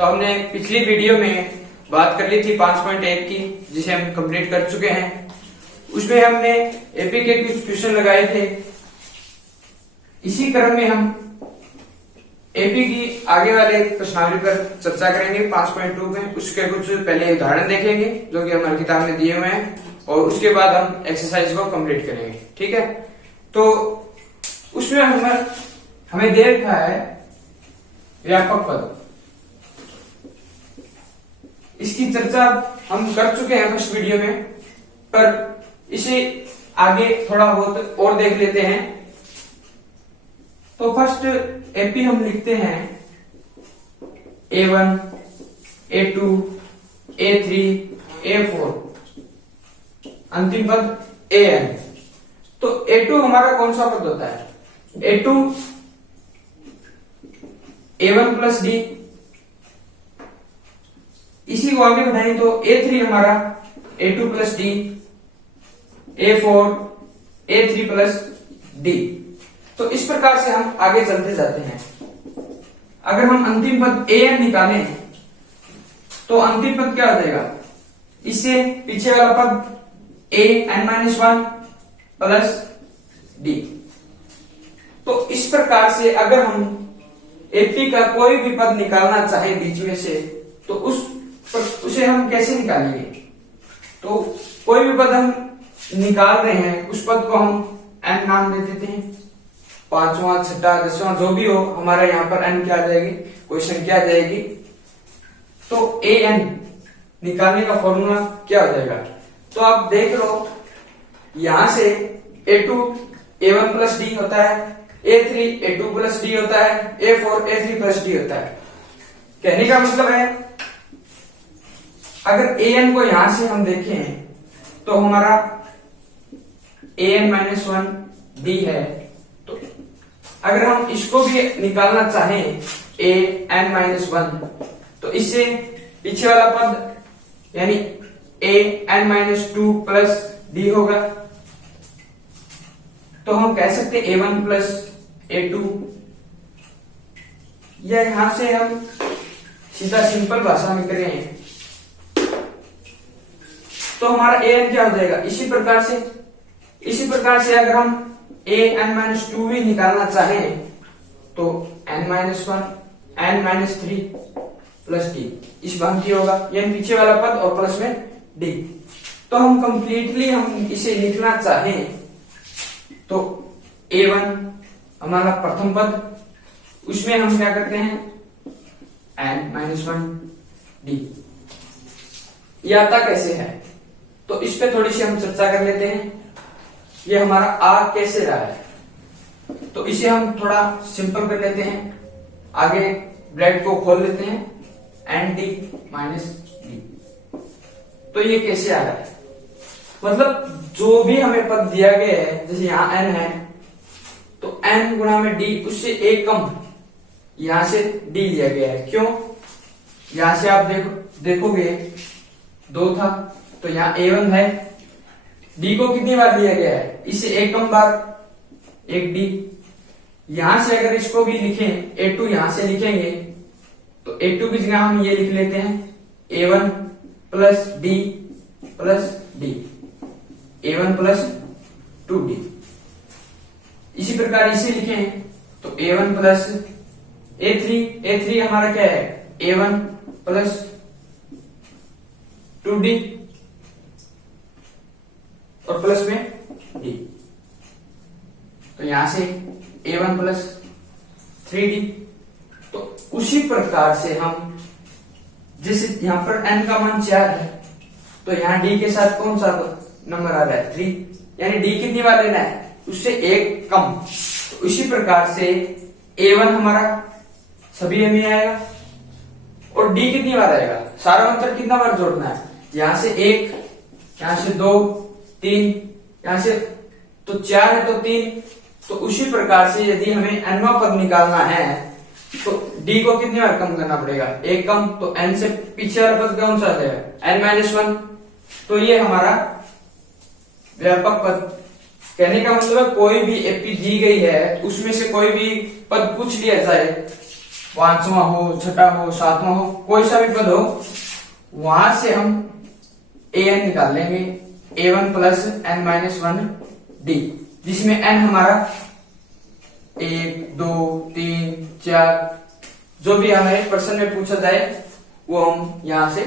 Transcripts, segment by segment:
तो हमने पिछली वीडियो में बात कर ली थी 5.1 की, जिसे हम कंप्लीट कर चुके हैं। उसमें हमने एपी के कुछ क्वेश्चन लगाए थे। इसी क्रम में हम एपी की आगे वाले प्रश्नावली पर चर्चा करेंगे 5.2 में। उसके कुछ पहले उदाहरण देखेंगे जो कि हमारी किताब में दिए हुए हैं, और उसके बाद हम एक्सरसाइज को कंप्लीट करेंगे। ठीक है, तो उसमें हमें दे रखा है व्यापक पद। इसकी चर्चा हम कर चुके हैं फर्स्ट वीडियो में, पर इसे आगे थोड़ा बहुत और देख लेते हैं। तो फर्स्ट एपी हम लिखते हैं A1, A2, A3, A4, अंतिम पद AN। तो A2 हमारा कौन सा पद होता है? A2 A1 plus D। इसी को आगे बढ़ाएं तो A3 हमारा A2 plus D, A4 A3 plus D। तो इस प्रकार से हम आगे चलते जाते हैं। अगर हम अंतिम पद AN निकालें तो अंतिम पद क्या हो जाएगा? इससे पीछे वाला पद AN-1 प्लस D। तो इस प्रकार से अगर हम एपी का कोई भी पद निकालना चाहे बीच में से, तो उसे हम कैसे निकालेंगे? तो कोई भी पद हम निकाल रहे हैं, उस पद को हम n नाम दे देते हैं। पांचवा, छठा, दसवां जो भी हो, हमारा यहाँ पर n क्या आ जाएगी? कोई संख्या आ जाएगी। तो an निकालने का फॉर्मूला क्या हो जाएगा? तो आप देख लो, यहां से A2 A1 प्लस D होता है, A3 A2 प्लस D होता है, A4 A3 प्लस D होता है। कहने का मतलब है अगर an को यहां से हम देखें तो हमारा AN-1 D है। तो अगर हम इसको भी निकालना चाहें AN-1, तो इससे पीछे वाला पद यानी AN-2 प्लस D होगा। तो हम कह सकते A1 प्लस A2, या यहां से हम सीधा सिंपल भाषा में करें तो हमारा AN क्या हो जाएगा? इसी प्रकार से अगर हम AN-2 भी निकालना चाहें तो N-1 N-3 प्लस D इस भांति होगा, यानी पीछे वाला पद और प्लस में D। तो हम कंप्लीटली हम इसे लिखना चाहें तो A1 हमारा प्रथम पद, उसमें हम क्या करते हैं N-1 D। ये आता कैसे है? तो इस पे थोड़ी सी हम चर्चा कर लेते हैं। ये हमारा आ कैसे रहा है, तो इसे हम थोड़ा सिंपल कर लेते हैं। आगे ब्रैकेट को खोल लेते हैं ND माइनस D। तो ये कैसे आ रहा है? मतलब जो भी हमें पद दिया गया है, जैसे यहाँ n है तो n गुणा में D, उससे एक कम यहां से D लिया गया है। क्यों? यहां से आप देखोगे 2 था, तो यहाँ A1 है, D को कितनी बार लिया गया है? इससे एक कम बार, एक D। यहां से अगर इसको भी लिखें A2 यहां से लिखेंगे तो A2 की जगह हम ये लिख लेते हैं A1 plus D plus D, A1 plus 2D। इसी प्रकार इसे लिखें तो A1 प्लस A3 हमारा क्या है? A1 प्लस 2D और प्लस में D। तो यहां से A1 प्लस 3D। तो उसी प्रकार से हम, जैसे यहां पर n का मान 4 है, तो यहां D के साथ कौन सा नंबर आ रहा है? 3, यानी D कितनी बार लेना है? उससे एक कम। तो इसी प्रकार से A1 हमारा सभी में आएगा, और D कितनी बार आएगा? सारा अंतर कितना बार जोड़ना है? यहां से 1, यहां से 2, 3, यहां से तो 4 है तो 3। तो उसी प्रकार से यदि हमें nवां पद निकालना है तो D को कितनी बार कम करना पड़ेगा? एक कम। तो n से पीछे वाला पद कौन सा आ जाएगा? N-1। तो ये हमारा व्यापक पद। कहने का मतलब कोई भी एपी दी गई है, उसमें से कोई भी पद पूछ लिया जाए 5वां हो, छठा हो, 7वां हो, कोई सा भी पद हो, वहां से हम an निकाल लेंगे, a1 plus n minus 1 d, जिसमें n हमारा 1 2 3 4 जो भी हमें प्रश्न में पूछा जाए वो हम यहां से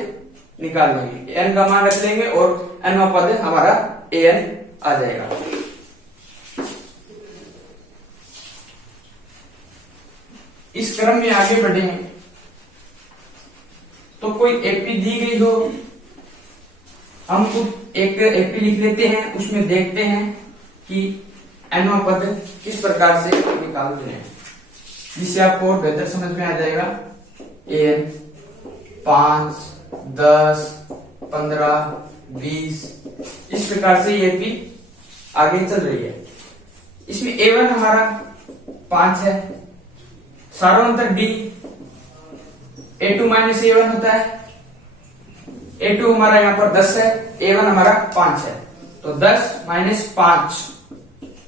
निकाल लेंगे, n का मान रख लेंगे और nवां पद हमारा an आ जाएगा। इस क्रम में आगे बढ़े हैं तो कोई एपी दी गई हो, हम कुछ एक एपी लिख लेते हैं, उसमें देखते हैं कि nवां पद किस प्रकार से निकालते हैं, जिससे आपको और बेहतर समझ में आ जाएगा। an 5 10 15 20 इस प्रकार से ये एपी आगे चल रही है। इसमें a1 हमारा 5 है, सारोंतर d a2 माइनस a1 होता है, a2 हमारा यहां पर 10 है, a1 हमारा 5 है, तो 10 माइनस 5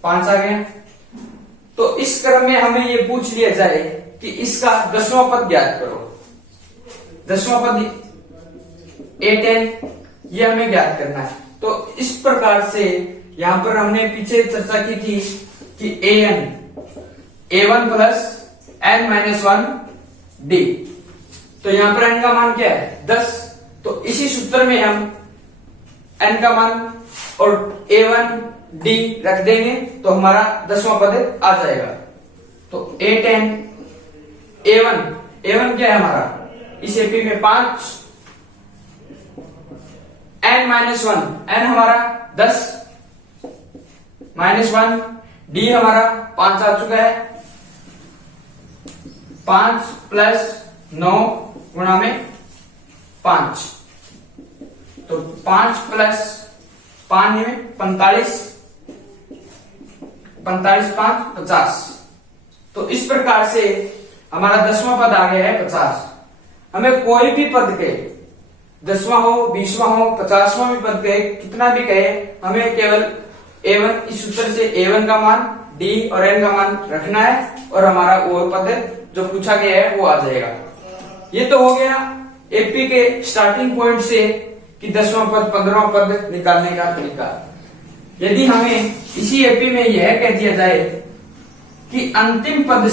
5 आ गया। तो इस क्रम में हमें ये पूछ लिया जाए कि इसका 10वां पद ज्ञात करो, 10वां पद a10 ये हमें ज्ञात करना है। तो इस प्रकार से यहां पर हमने पीछे चर्चा की थी कि a1 plus n minus 1 d, तो यहां पर n का मान क्या है 10, तो इसी सूत्र में हम n का मान और a1 d रख देंगे तो हमारा 10वां पद आ जाएगा। तो a10 a1 क्या है हमारा, इस एपी में 5, n माइनस 1 n हमारा 10 माइनस 1 d हमारा 5 आ चुका है, 5 प्लस 9 गुणा में 5, तो 5 प्लस 5 में 45 5 50। तो इस प्रकार से हमारा 10वां पद आ गया है 50। हमें कोई भी पद के 10वां हो 20वां हो 50वां भी पद कहे, कितना भी कहे, हमें केवल a1 इस सूत्र से a1 का मान d और n का मान रखना है और हमारा वो पद जो पूछा गया है वो आ जाएगा। ये तो हो गया एपी के स्टार्टिंग पॉइंट से कि 10वां पद 15वां पद निकालने का तरीका। यदि हमें इसी एपी में यह कह दिया जाए कि अंतिम पद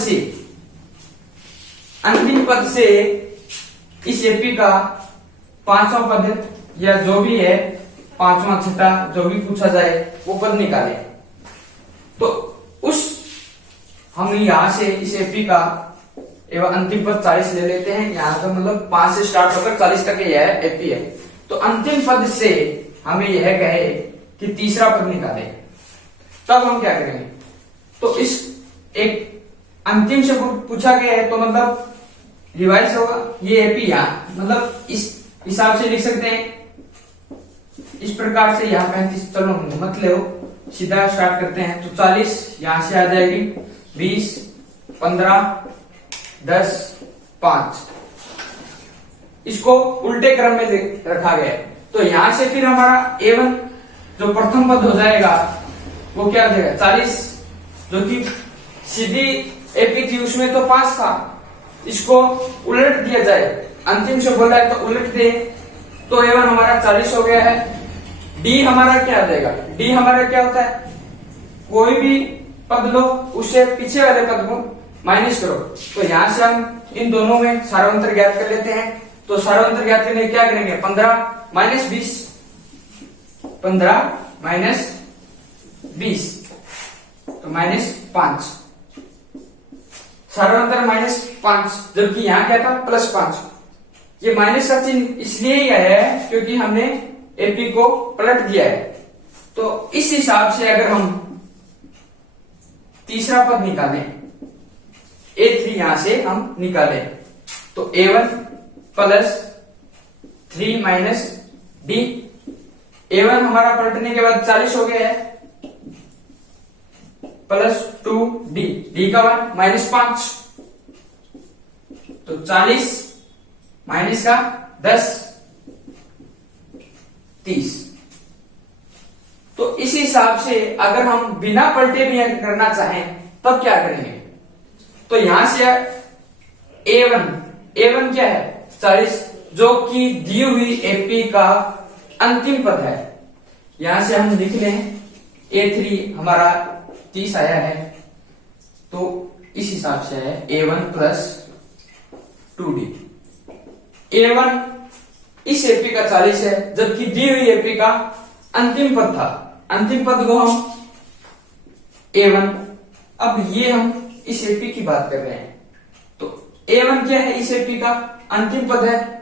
से इस एपी का 5वां पद या जो भी है 5वां 6ठा जो भी पूछा जाए वो पद निकाले, तो हम यहां से इस एपी का एवं अंतिम पद 40 ले लेते हैं। यहां का मतलब 5 से स्टार्ट होकर 40 तक यह एपी है। तो अंतिम पद से हमें यह कहे कि तीसरा पद निकाले, तब हम क्या करेंगे, तो इस एक अंतिम से पूछा गया है तो मतलब रिवाइज होगा ये एपी, यहां मतलब इस हिसाब से लिख सकते हैं इस प्रकार से। यहां 35 चलो मत ले, सीधा स्टार्ट करते हैं। तो 40 यहां से आ जाएगी, 20 15 10 5, इसको उल्टे क्रम में रखा गया है। तो यहां से फिर हमारा a1 जो प्रथम पद हो जाएगा वो क्या हो जाएगा 40, जो कि सीधी एपी थी उसमें तो 5 था, इसको उलट दिया जाए, अंतिम से बोला है तो उलट दे, तो a1 हमारा 40 हो गया है। d हमारा क्या आ जाएगा, d हमारा क्या होता है, कोई भी पद लो उससे पीछे वाले पद को माइनस करो। तो यहां से हम इन दोनों में सारांतर ज्ञात कर लेते हैं। तो सारांतर ज्ञात करने क्या करेंगे, 15 माइनस 20, 15 माइनस 20 तो माइनस 5, सारांतर माइनस 5, जबकि यहां क्या था प्लस 5। ये माइनस का चिन्ह इसलिए ही आया है क्योंकि हमने एपी को पलट दिया है। तो इस हिसाब से अगर हम तीसरा पद निकालें, a3 यहां से हम निकालें, तो a1 plus 3 minus d, a1 हमारा पलटने के बाद 40 हो गया है, प्लस 2d, d का मान माइनस 5, तो 40 माइनस का 10 30। तो इस हिसाब से अगर हम बिना पलटे भी करना चाहें तब क्या करेंगे, तो यहां से A1 क्या है 40, जो कि दी हुई एपी का अंतिम पद है। यहां से हम लिख लें A3 हमारा 30 आया है, तो इस हिसाब से है A1 प्लस 2D। A1 इस एपी का 40 है, जबकि दी हुई एपी का अंतिम पद था, अंतिम पद को हम A1। अब ये हम इस एपी की बात कर रहे हैं, तो A1 क्या है, इस एपी का अंतिम पद है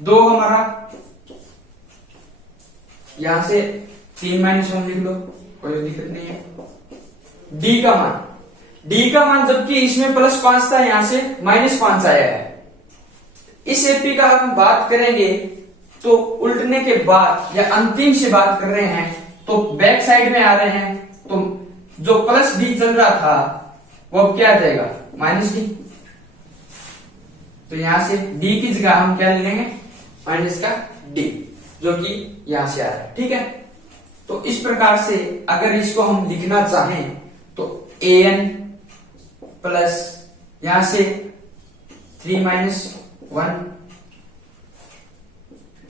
2 हमारा, यहां से 3 माइनस 1 लिख लो, कोई दिक्कत नहीं है। डी का मान जबकि इसमें +5 था, यहां से -5 आया है। इस एपी का हम बात करेंगे तो उल्टने के बाद या अंतिम से बात कर रहे हैं, तो बैक साइड में आ रहे हैं, तो जो +D चल रहा था वो अब क्या आ जाएगा -D। तो यहां से D की जगह हम क्या ले लेंगे माइनस का D, जो कि यहां से आ रहा है, ठीक है। तो इस प्रकार से अगर इसको हम लिखना चाहें तो an प्लस यहां से 3 माइनस 1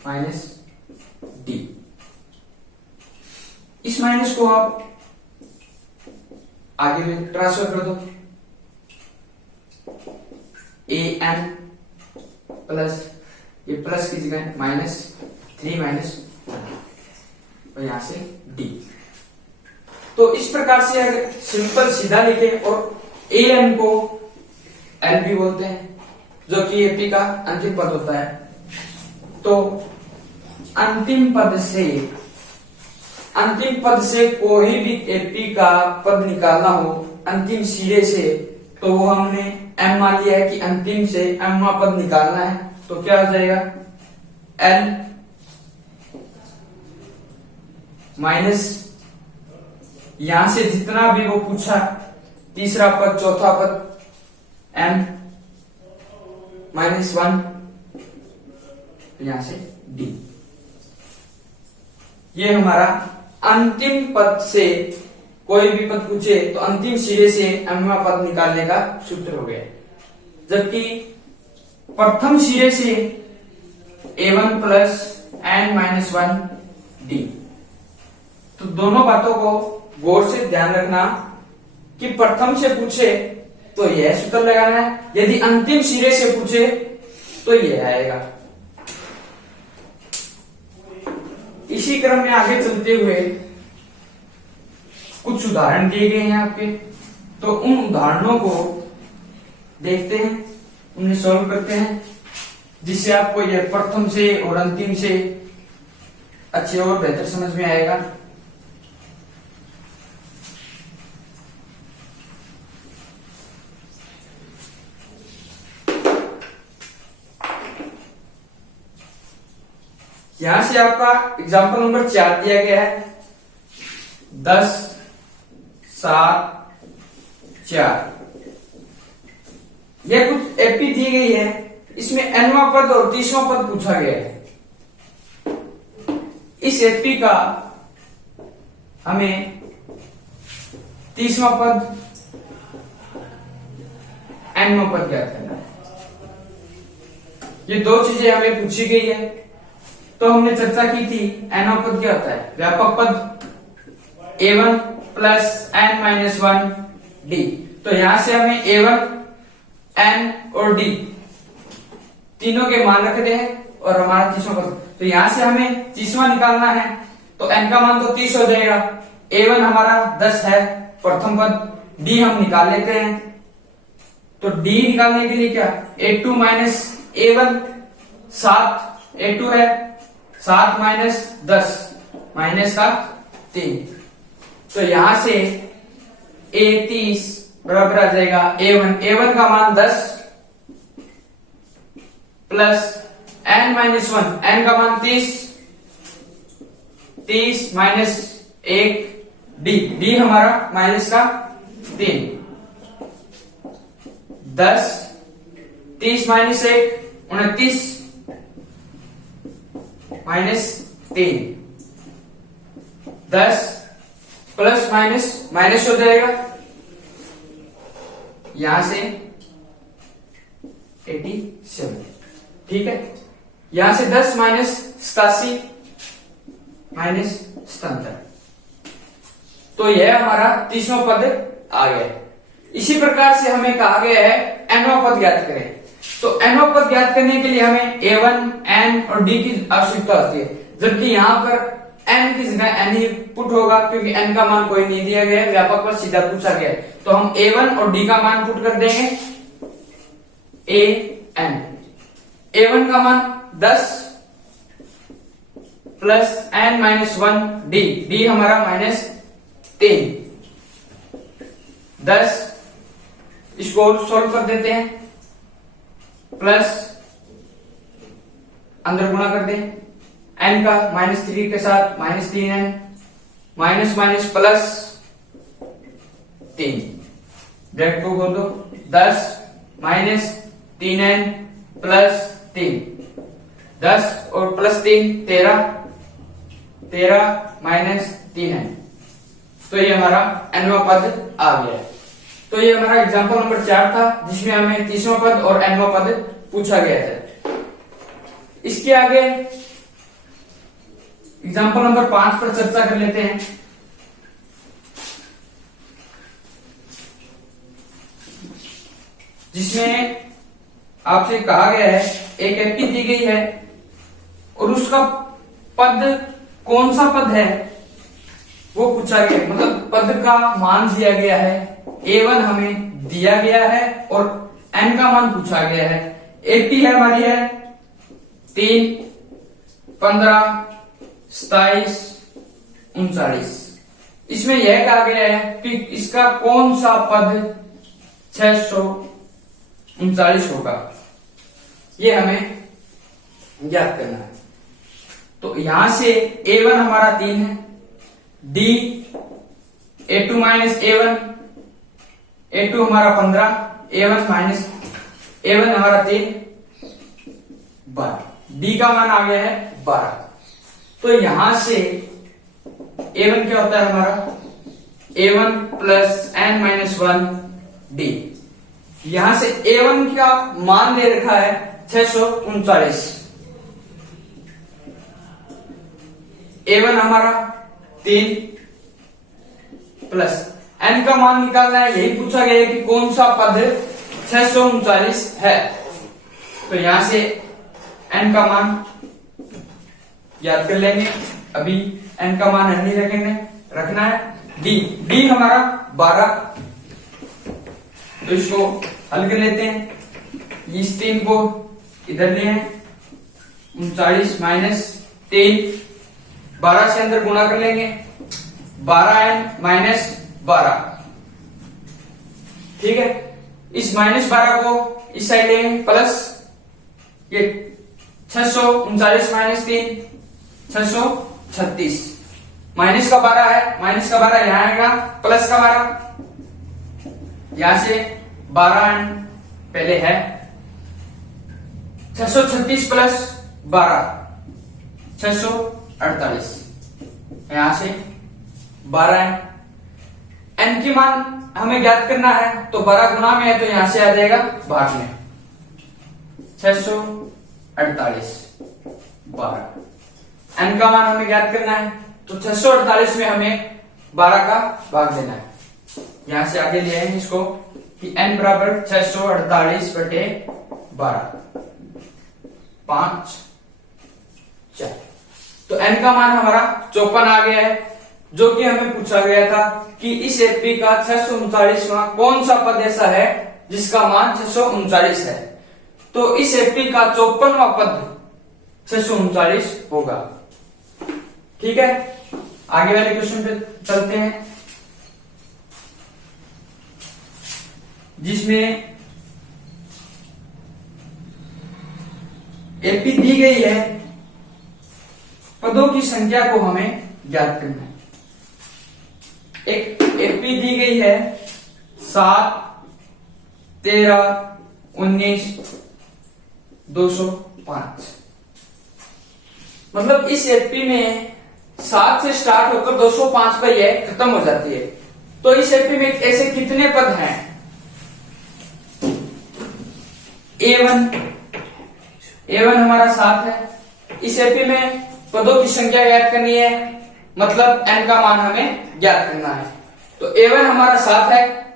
माइनस D, इस माइनस को आप आगे में ट्रांसफर कर दो, an प्लस ये प्लस की जगह -3 माइनस 1 और यहां से D। तो इस प्रकार से अगर सिंपल सीधा लिखे, और an को L भी बोलते हैं, जो कि एपी का अंतिम पद होता है, तो अंतिम पद से कोई भी एपी का पद निकालना हो अंतिम सिरे से, तो वो हमने m मान लिया है कि अंतिम से mवां पद निकालना है, तो क्या हो जाएगा L माइनस यहां से जितना भी वो पूछा, तीसरा पद चौथा पद m -1, यहां से D। ये हमारा अंतिम पद से कोई भी पद पूछे तो अंतिम सिरे से mवां पद निकालने का सूत्र हो गया। जबकि प्रथम सिरे से A1 प्लस n-1 D। तो दोनों बातों को गौर से ध्यान रखना कि प्रथम से पूछे तो यह सूत्र लगाना है, यदि अंतिम सिरे से पूछे तो यह आएगा। इसी क्रम में आगे चलते हुए कुछ उदाहरण दिए गए हैं आपके, तो उन उदाहरणों को देखते हैं, उन्हें सॉल्व करते हैं, जिससे आपको यह प्रथम से और अंतिम से अच्छे और बेहतर समझ में आएगा। यहां से आपका एग्जाम्पल नंबर 4 दिया गया है, 10, 7, 4। यह कुछ एपी दी गई है, इसमें nवां पद और 30वां पद पूछा गया है। इस एपी का हमें 30वां पद nवां पद ज्ञात करना है। ये दो चीजें हमें पूछी गई है, तो हमने चर्चा की थी nवां पद क्या होता है, व्यापक पद A1 प्लस n-1 D। तो यहां से हमें A1, n और D तीनों के मान रखने हैं, और हमारा 30वां पद, तो यहां से हमें 30वां निकालना है, तो n का मान तो 30 हो जाएगा। A1 हमारा 10 है प्रथम पद, D हम निकाल लेते हैं, तो D निकालने के लिए क्या A2 माइनस A1 7, A2 है 7 माइनस 10 माइनस का 3, तो यहां से A30 बराबर आ जाएगा A1 का मान 10 प्लस n-1, n का मान 30 माइनस 1 D हमारा माइनस का 3, 10 30 minus 1 29 minus 3, 10 plus minus minus हो जाएगा, यहां से 87। ठीक है, यहां से 10 माइनस 87 माइनस 77, तो यह हमारा 30वां पद आ गया। इसी प्रकार से हमें कहा गया है nवां पद ज्ञात करें। तो nवां पद ज्ञात करने के लिए हमें a1, n और d की आवश्यकता होती है, जबकि यहाँ पर n की जगह n ही पुट होगा, क्योंकि n का मान कोई नहीं दिया गया है, व्यापक पर सीधा पूछा गया है। तो हम a1 और d का मान पुट कर देंगे, a1 का मान 10 प्लस n माइनस 1 d हमारा -3, 10 इसको सॉल्व कर देते हैं, प्लस अंदर गुणा कर दें, n का -3 के साथ -3n, minus minus plus 3, bracket को खोल दो, 10 माइनस 3n प्लस 3, 10 और प्लस 3 13 माइनस 3n, तो ये हमारा nवां पद आ गया है। तो ये हमारा एग्जांपल नंबर 4 था, जिसमें हमें 30वां पद और nवां पद पूछा गया था। इसके आगे एग्जांपल नंबर 5 पर चर्चा कर लेते हैं। जिसमें आपसे कहा गया है एक एपी दी गई है और उसका पद कौन सा पद है वो पूछा गया, मतलब पद का मान दिया गया है, a1 हमें दिया गया है और n का मान पूछा गया है। एपी है हमारी है 3, 15, 27, 39। इसमें यह कहा गया है कि इसका कौन सा पद 639 होगा, ये हमें ज्ञात करना है। तो यहां से a1 हमारा 3 है, d a2 minus a1, a2 हमारा 15, a1 माइनस a1 हमारा 3, 12, d का मान आ गया है 12। तो यहां से a1 क्या होता है हमारा a1 plus n minus 1 d। यहां से a1 का मान दे रखा है 639, a1 हमारा 3 प्लस n का मान निकालना है, यही पूछा गया है कि कौन सा पद 639 है। तो यहां से n का मान याद कर लेंगे, अभी n का मान नहीं रखना है। d हमारा 12, तो इसको हल कर लेते हैं। इस 3 को इधर ले आए, 39 माइनस 3, 12 से अंदर गुणा कर लेंगे, 12n माइनस 12। ठीक है, इस -12 को इस साइड लेंगे, प्लस ये 639 माइनस 3 636, माइनस का 12 है, माइनस का 12 यहां आएगा, प्लस का 12 यहां से 12n पहले है, 636 प्लस 12 648, यहां से 12n। n की मान हमें ज्ञात करना है, तो 12 गुना में है तो यहां से आ जाएगा भाग में, 648 12। n का मान हमें ज्ञात करना है, तो 648 में हमें 12 का भाग देना है। यहां से आगे ले आएंगे इसको कि n बराबर 648 बटे 12, 5 4। तो n का मान हमारा 54 आ गया है, जो कि हमें पूछा गया था कि इस एपी का 639वां कौन सा पद ऐसा है जिसका मान 639 है। तो इस एपी का 54वां पद 639 होगा। ठीक है, आगे वाले क्वेश्चन पे चलते हैं, जिसमें एपी दी गई है, पदों की संख्या को हमें ज्ञात करना है। एक एपी दी गई है 7, 13, 19, 205। मतलब इस एपी में 7 से स्टार्ट होकर 205 पर यह खत्म हो जाती है। तो इस एपी में ऐसे कितने पद हैं? A1 हमारा 7 है। इस एपी में पदों की संख्या ज्ञात करनी है, मतलब n का मान हमें ज्ञात करना है। तो A1 हमारा 7 है।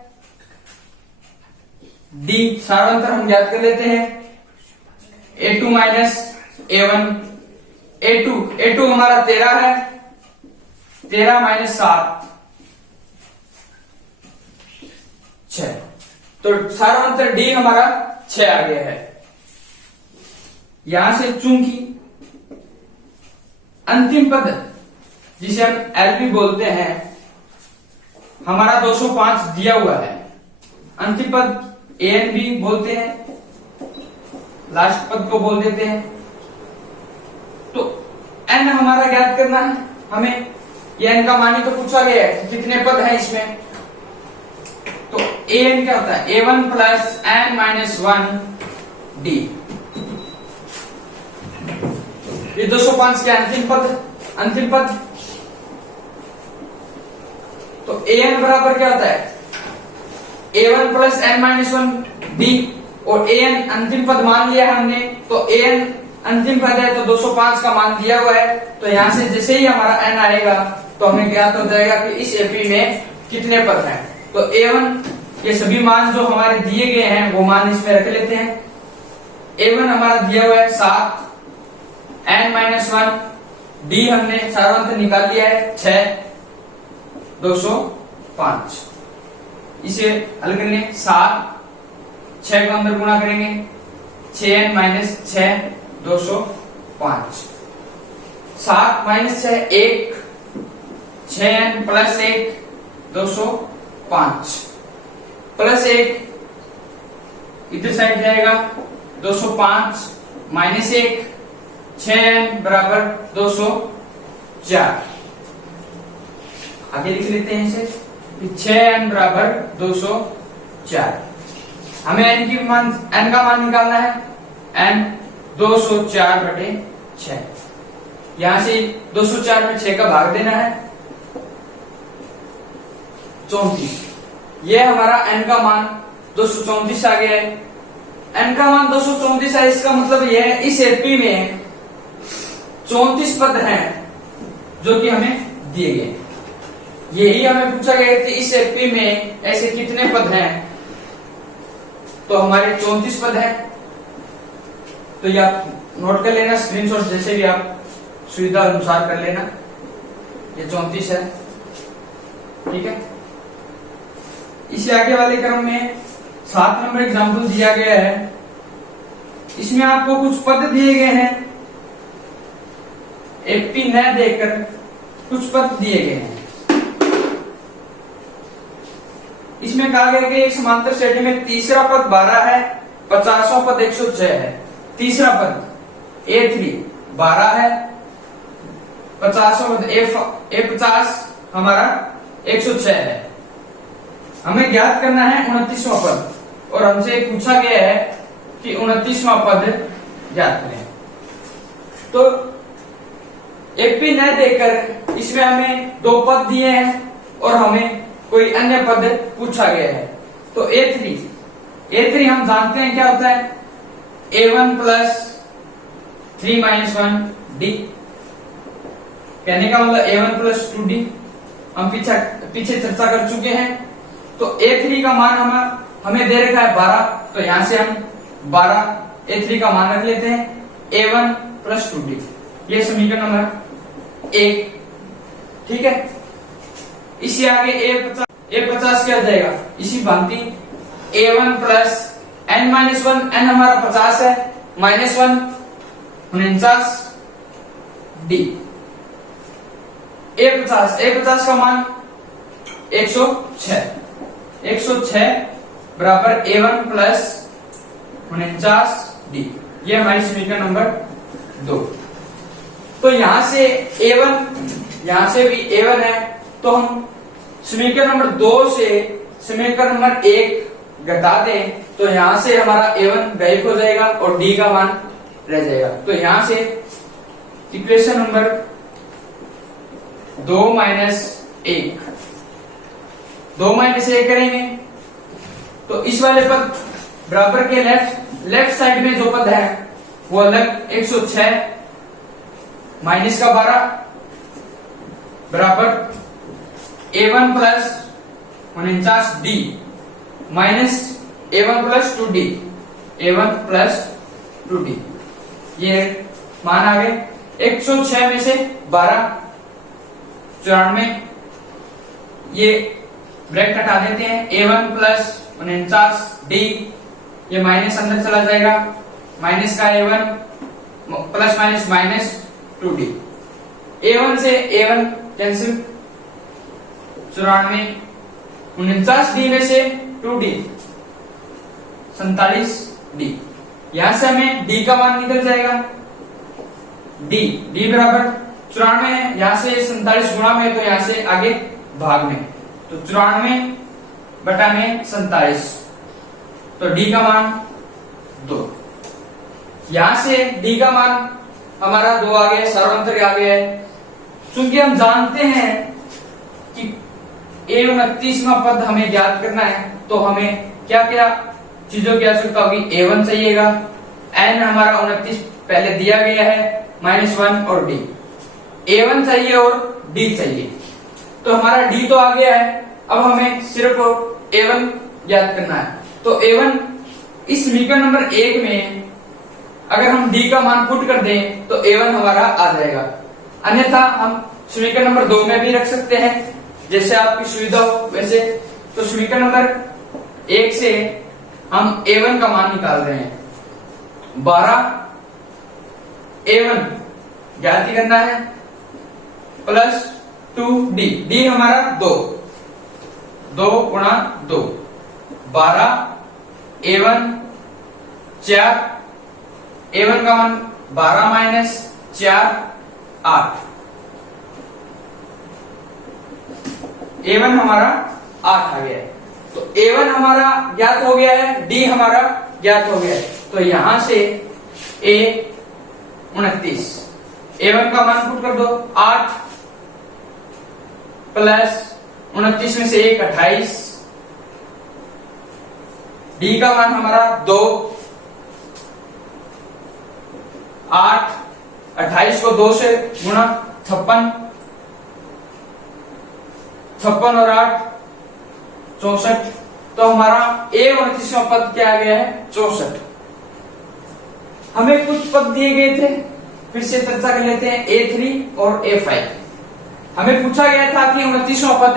D सारांतर हम ज्ञात कर लेते हैं, A2 माइनस A1। A2 हमारा 13 है, 13 माइनस 7 6। तो सारांतर D हमारा 6 आ गया है। यहां से चूंकि अंतिम पद जिसे हम LP बोलते हैं हमारा 205 दिया हुआ है, अंतिम पद AN भी बोलते हैं, लास्ट पद को बोल देते हैं। तो N हमारा ज्ञात करना है हमें, ये N का मान ही तो पूछा गया है, कितने पद हैं इसमें। तो AN क्या होता है, A1 plus N minus 1 D। ये 205 के अंतिम पद। तो an बराबर क्या होता है, A1 plus n minus 1 D। और an अंतिम पद मान लिया हमने, तो an अंतिम पद है तो 205 का मान दिया हुआ है। तो यहां से जैसे ही हमारा n आएगा तो हमें ज्ञात हो जाएगा कि इस एपी में कितने पद हैं। तो A1 ये सभी मान जो हमारे दिए गए हैं वो मान इसमें रख लेते हैं। A1 हमारा दिया हुआ है 7, n माइनस 1 D हमने सारांश निकाल लिया है 6, 205। इसे हल करेंगे, 7 6 को अंदर गुणा करेंगे, 6n minus 6 205। 7 minus 6 1, 6n plus 1 205 plus 1 इधर साइड जाएगा 205 माइनस 1 6n बराबर 204। आगे लिख लेते हैं इसे, 6n बराबर 204। हमें n का मान निकालना है, n 204/6। यहां से 204 में 6 का भाग देना है, 34। यह हमारा n का मान 234 आ गया है। n का मान 234 है, इसका मतलब यह है इस एपी में 34 पद हैं जो कि हमें दिए गए। यही हमें पूछा गया कि इस एपी में ऐसे कितने पद हैं, तो हमारे 34 पद हैं। तो ये आप नोट कर लेना, स्क्रीनशॉट जैसे भी आप सुविधा अनुसार कर लेना। ये 34 है, ठीक है। इससे आगे वाले क्रम में 7 नंबर एग्जाम्पल दिया गया है। इसमें आपको कुछ पद दिए गए हैं, एपी न देकर कुछ पद दिए गए हैं। इसमें कहा गया कि एक समांतर श्रेणी में तीसरा पद 12 है, 50वां पद 106 है। तीसरा पद A3 12 है, 50वां पद A50 हमारा 106 है। हमें ज्ञात करना है 29वां पद, और हमसे पूछा गया है कि 29वां पद ज्ञात करें। तो एपी न देकर इसमें हमें 2 पद दिए हैं और हमें कोई अन्य पद पूछा गया है। तो A3 हम जानते हैं क्या होता है, A1 प्लस 3 माइनस 1 D। कहने का मतलब A1 प्लस 2D हम पीछे चर्चा कर चुके हैं। तो A3 का मान हमें दे रखा है 12, तो यहां से हम 12 A3 का मान रख लेते हैं, A1 प्लस 2D। ये समीकरण नंबर 1, ठीक है। इससे आगे A50 क्या जाएगा, इसी भांति A1 plus n minus 1, n हमारा 50 है, माइनस 1 49 D। A50 का मान 106 बराबर A1 प्लस 49 D। ये हमारी समीकरण नंबर 2। तो यहां से भी A1 है, तो हम समीकरण नंबर 2 से समीकरण नंबर 1 घटा दें, तो यहां से हमारा A1 गायब हो जाएगा और D का मान रह जाएगा। तो यहां से इक्वेशन नंबर 2 माइनस 1 करेंगे, तो इस वाले पद बराबर के लेफ्ट साइड में जो पद है वो अलग 106 माइनस का 12 बराबर a1 plus 49d minus a1 plus 2d a1 plus 2d। ये मान आ गए 106 में से 12 94, ये ब्रैकेट हटा देते हैं a1 प्लस 49d, ये माइनस अंदर चला जाएगा, माइनस का a1 plus minus minus 2d, a1 से a1 कैंसिल, 94, 49d में से 2d 47d, यहां से हमें d का मान निकल जाएगा, d बराबर 94 है, यहां से 47 गुणा में, तो यहां से आगे भाग में, तो 94 बटा में 47, तो d का मान 2। यहां से d का मान हमारा 2 आ गया, सर्वांतर आ गया है। चूंकि हम जानते हैं कि a29वां पद हमें ज्ञात करना है, तो हमें क्या क्या चीजों की आवश्यकता होगी, a1 चाहिएगा, n हमारा 29 पहले दिया गया है, -1 और d, a1 चाहिए और d चाहिए, तो हमारा d तो आ गया है, अब हमें सिर्फ a1 ज्ञात करना है। तो a1 इस समीकरण नंबर 1 में अगर हम d का मान पुट कर दें तो a1 हमारा आ जाएगा, अन्यथा हम समीकरण नंबर 2 में भी रख सकते हैं, जैसे आपकी सुविधा हो वैसे। तो समीकरण नंबर 1 से हम a1 का मान निकाल रहे हैं, 12 a1 ज्ञात ही करना है प्लस 2d हमारा 2 गुणा 2, 12 a1 4, a1 का मान 12 माइनस 4 8, a1 हमारा 8 आ गया है। तो a1 हमारा ज्ञात हो गया है, d हमारा ज्ञात हो गया है, तो यहां से a29, a1 का मान पुट कर दो, 8 प्लस 29 में से 1 28, d का मान हमारा 2, 8 28 को 2 से गुणा 56, 56 और 8 64, तो हमारा a29वां पद क्या आ गया है, 64। हमें कुछ पद दिए गए थे, फिर से चर्चा कर लेते हैं, a3 और a5। हमें पूछा गया था कि 29वां पद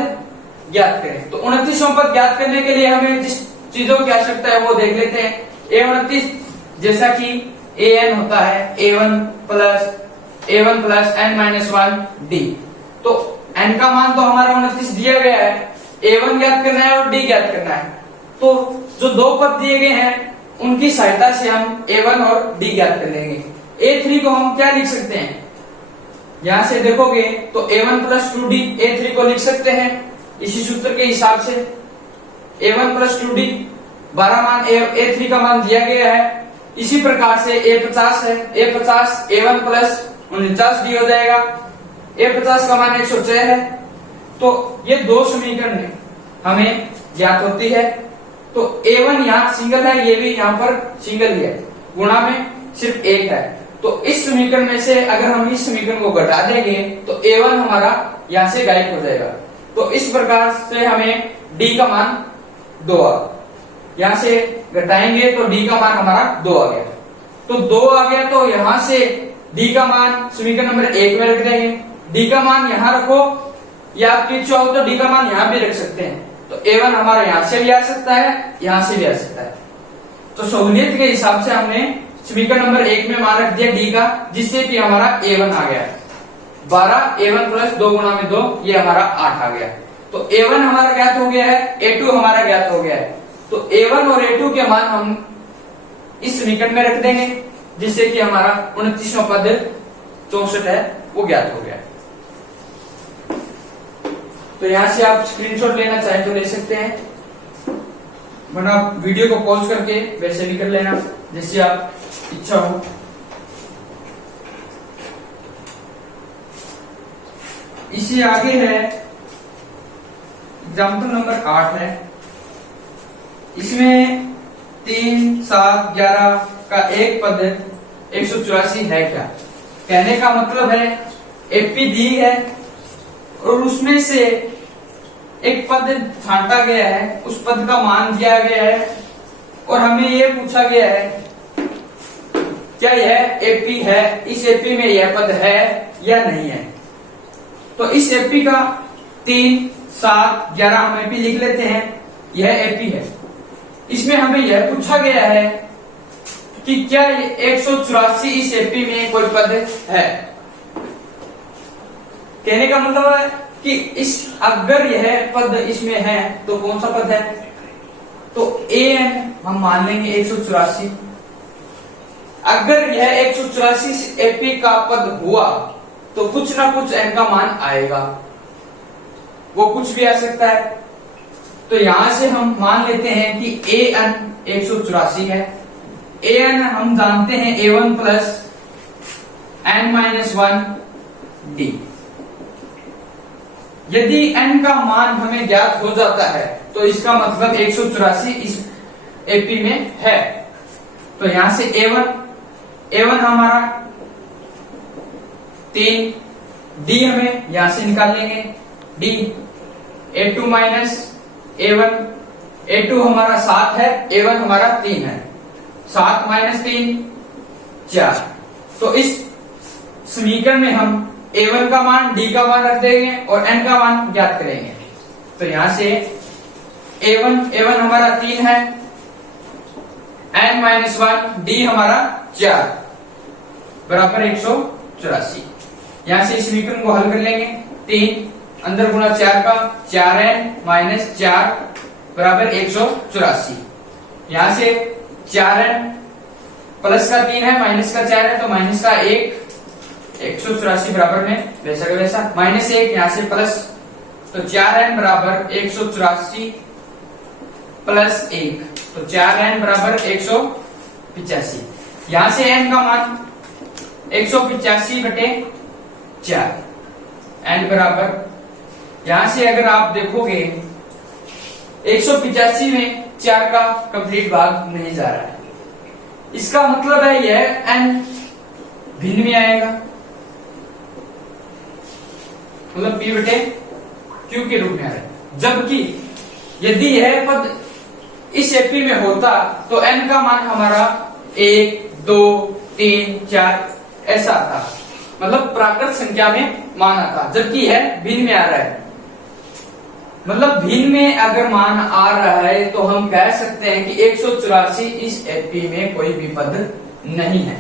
ज्ञात करें, तो 29वां पद ज्ञात करने के लिए हमें जिस चीजों की आवश्यकता है वो देख लेते हैं। a29 जैसा कि an होता है a1 प्लस n-1d, तो n का मान तो हमारा 29 दिया गया है, a1 ज्ञात करना है और d ज्ञात करना है। तो जो दो पद दिए गए हैं उनकी सहायता से हम a1 और d ज्ञात कर लेंगे। a3 को हम क्या लिख सकते हैं, यहां से देखोगे तो a1 प्लस 2d a3 को लिख सकते हैं इसी सूत्र के हिसाब से, a1 प्लस 2d 12 मान a3 का मान दिया गया है। इसी प्रकार से a50 है, a50 a1 प्लस 49d हो जाएगा, a50 का मान 106 है। तो ये दो समीकरण हमें ज्ञात होती है। तो a1 यहाँ सिंगल है, ये भी यहाँ पर सिंगल ही है, गुणा में सिर्फ 1 है। तो इस समीकरण में से अगर हम इस समीकरण को घटा देंगे तो a1 हमारा यहाँ से गायब हो जाएगा। तो इस प्रकार से हमें d का मान 2 आ, यहाँ से घटाएंगे तो d का मान हमारा 2 आ गया। तो 2 आ गया तो यहाँ से d का मान समीकरण नंबर 1 में रख देंगे, d का मान यहाँ रखो, या आपकी इच्छा हो तो d का मान यहाँ भी रख सकते हैं। तो a1 हमारा यहाँ से भी आ सकता है, यहाँ से भी आ सकता है। तो सहूलियत के हिसाब से हमने समीकरण नंबर 1 में मान रख दिया d का, जिससे कि हमारा a1 आ गया, 12 a1 प्लस 2 गुणा में 2, ये हमारा 8 आ गया। तो a1 हमारा ज्ञात हो गया है, a2 हमारा ज्ञात हो गया है। तो a1 और a2 के मान हम इस समीकरण में रख देंगे, जिससे कि हमारा 29वां पद 64 है वो ज्ञात हो गया। तो यहां से आप स्क्रीनशॉट लेना चाहें तो ले सकते हैं, वरना वीडियो को पॉज करके वैसे भी कर लेना, जैसे आप इच्छा हो। इसी आगे है एग्जाम्पल नंबर 8 है। इसमें 3, 7, 11 का एक पद 184 है क्या? कहने का मतलब है एपी दी है और उसमें से एक पद छांटा गया है, उस पद का मान दिया गया है और हमें यह पूछा गया है क्या यह एपी है, इस एपी में यह पद है या नहीं है। तो इस एपी का 3, 7, 11 हम एपी लिख लेते हैं, यह एपी है। इसमें हमें यह पूछा गया है कि क्या 184 इस एपी में कोई पद है। कहने का मतलब है कि इस अगर यह पद इसमें है तो कौन सा पद है, तो an हम मान लेंगे 184। अगर यह 184 एपी का पद हुआ तो कुछ ना कुछ n का मान आएगा, वो कुछ भी आ सकता है। तो यहां से हम मान लेते हैं कि an 184 है। an हम जानते हैं a1 प्लस n-1 d। यदि n का मान हमें ज्ञात हो जाता है तो इसका मतलब 184 इस एपी में है। तो यहां से a1 हमारा 3, d हमें यहां से निकाल लेंगे d, a2 माइनस a1 हमारा 7 है, a1 हमारा 3 है, 7 माइनस 3 4। तो इस समीकरण में हम a1 का मान d का मान रख देंगे और n का मान ज्ञात करेंगे। तो यहां से a1 हमारा 3 है, n-1 d हमारा 4 बराबर 184। यहां से इस समीकरण को हल कर लेंगे। 3 अंदर गुणा 4 का 4n-4 बराबर 184। यहां से 4n प्लस का 3 है, माइनस का 4 है, तो माइनस का 1 184 बराबर में वैसा का वैसा, -1 यहां से प्लस, तो 4n बराबर 184 प्लस 1, तो 4n बराबर 185। यहां से n का मान 185 बटे 4, n बराबर, यहां से अगर आप देखोगे 185 में 4 का कंप्लीट भाग नहीं जा रहा है, इसका मतलब है यह n भिन्न में आएगा, मतलब p बटे q के रूप में आ रहा है। जबकि यदि यह पद इस एपी में होता तो n का मान हमारा 1, 2, 3, 4 ऐसा आता, मतलब प्राकृत संख्या में मान आता, जबकि यह भिन्न में आ रहा है। मतलब भिन्न में अगर मान आ रहा है तो हम कह सकते हैं कि 184 इस एपी में कोई भी पद नहीं है,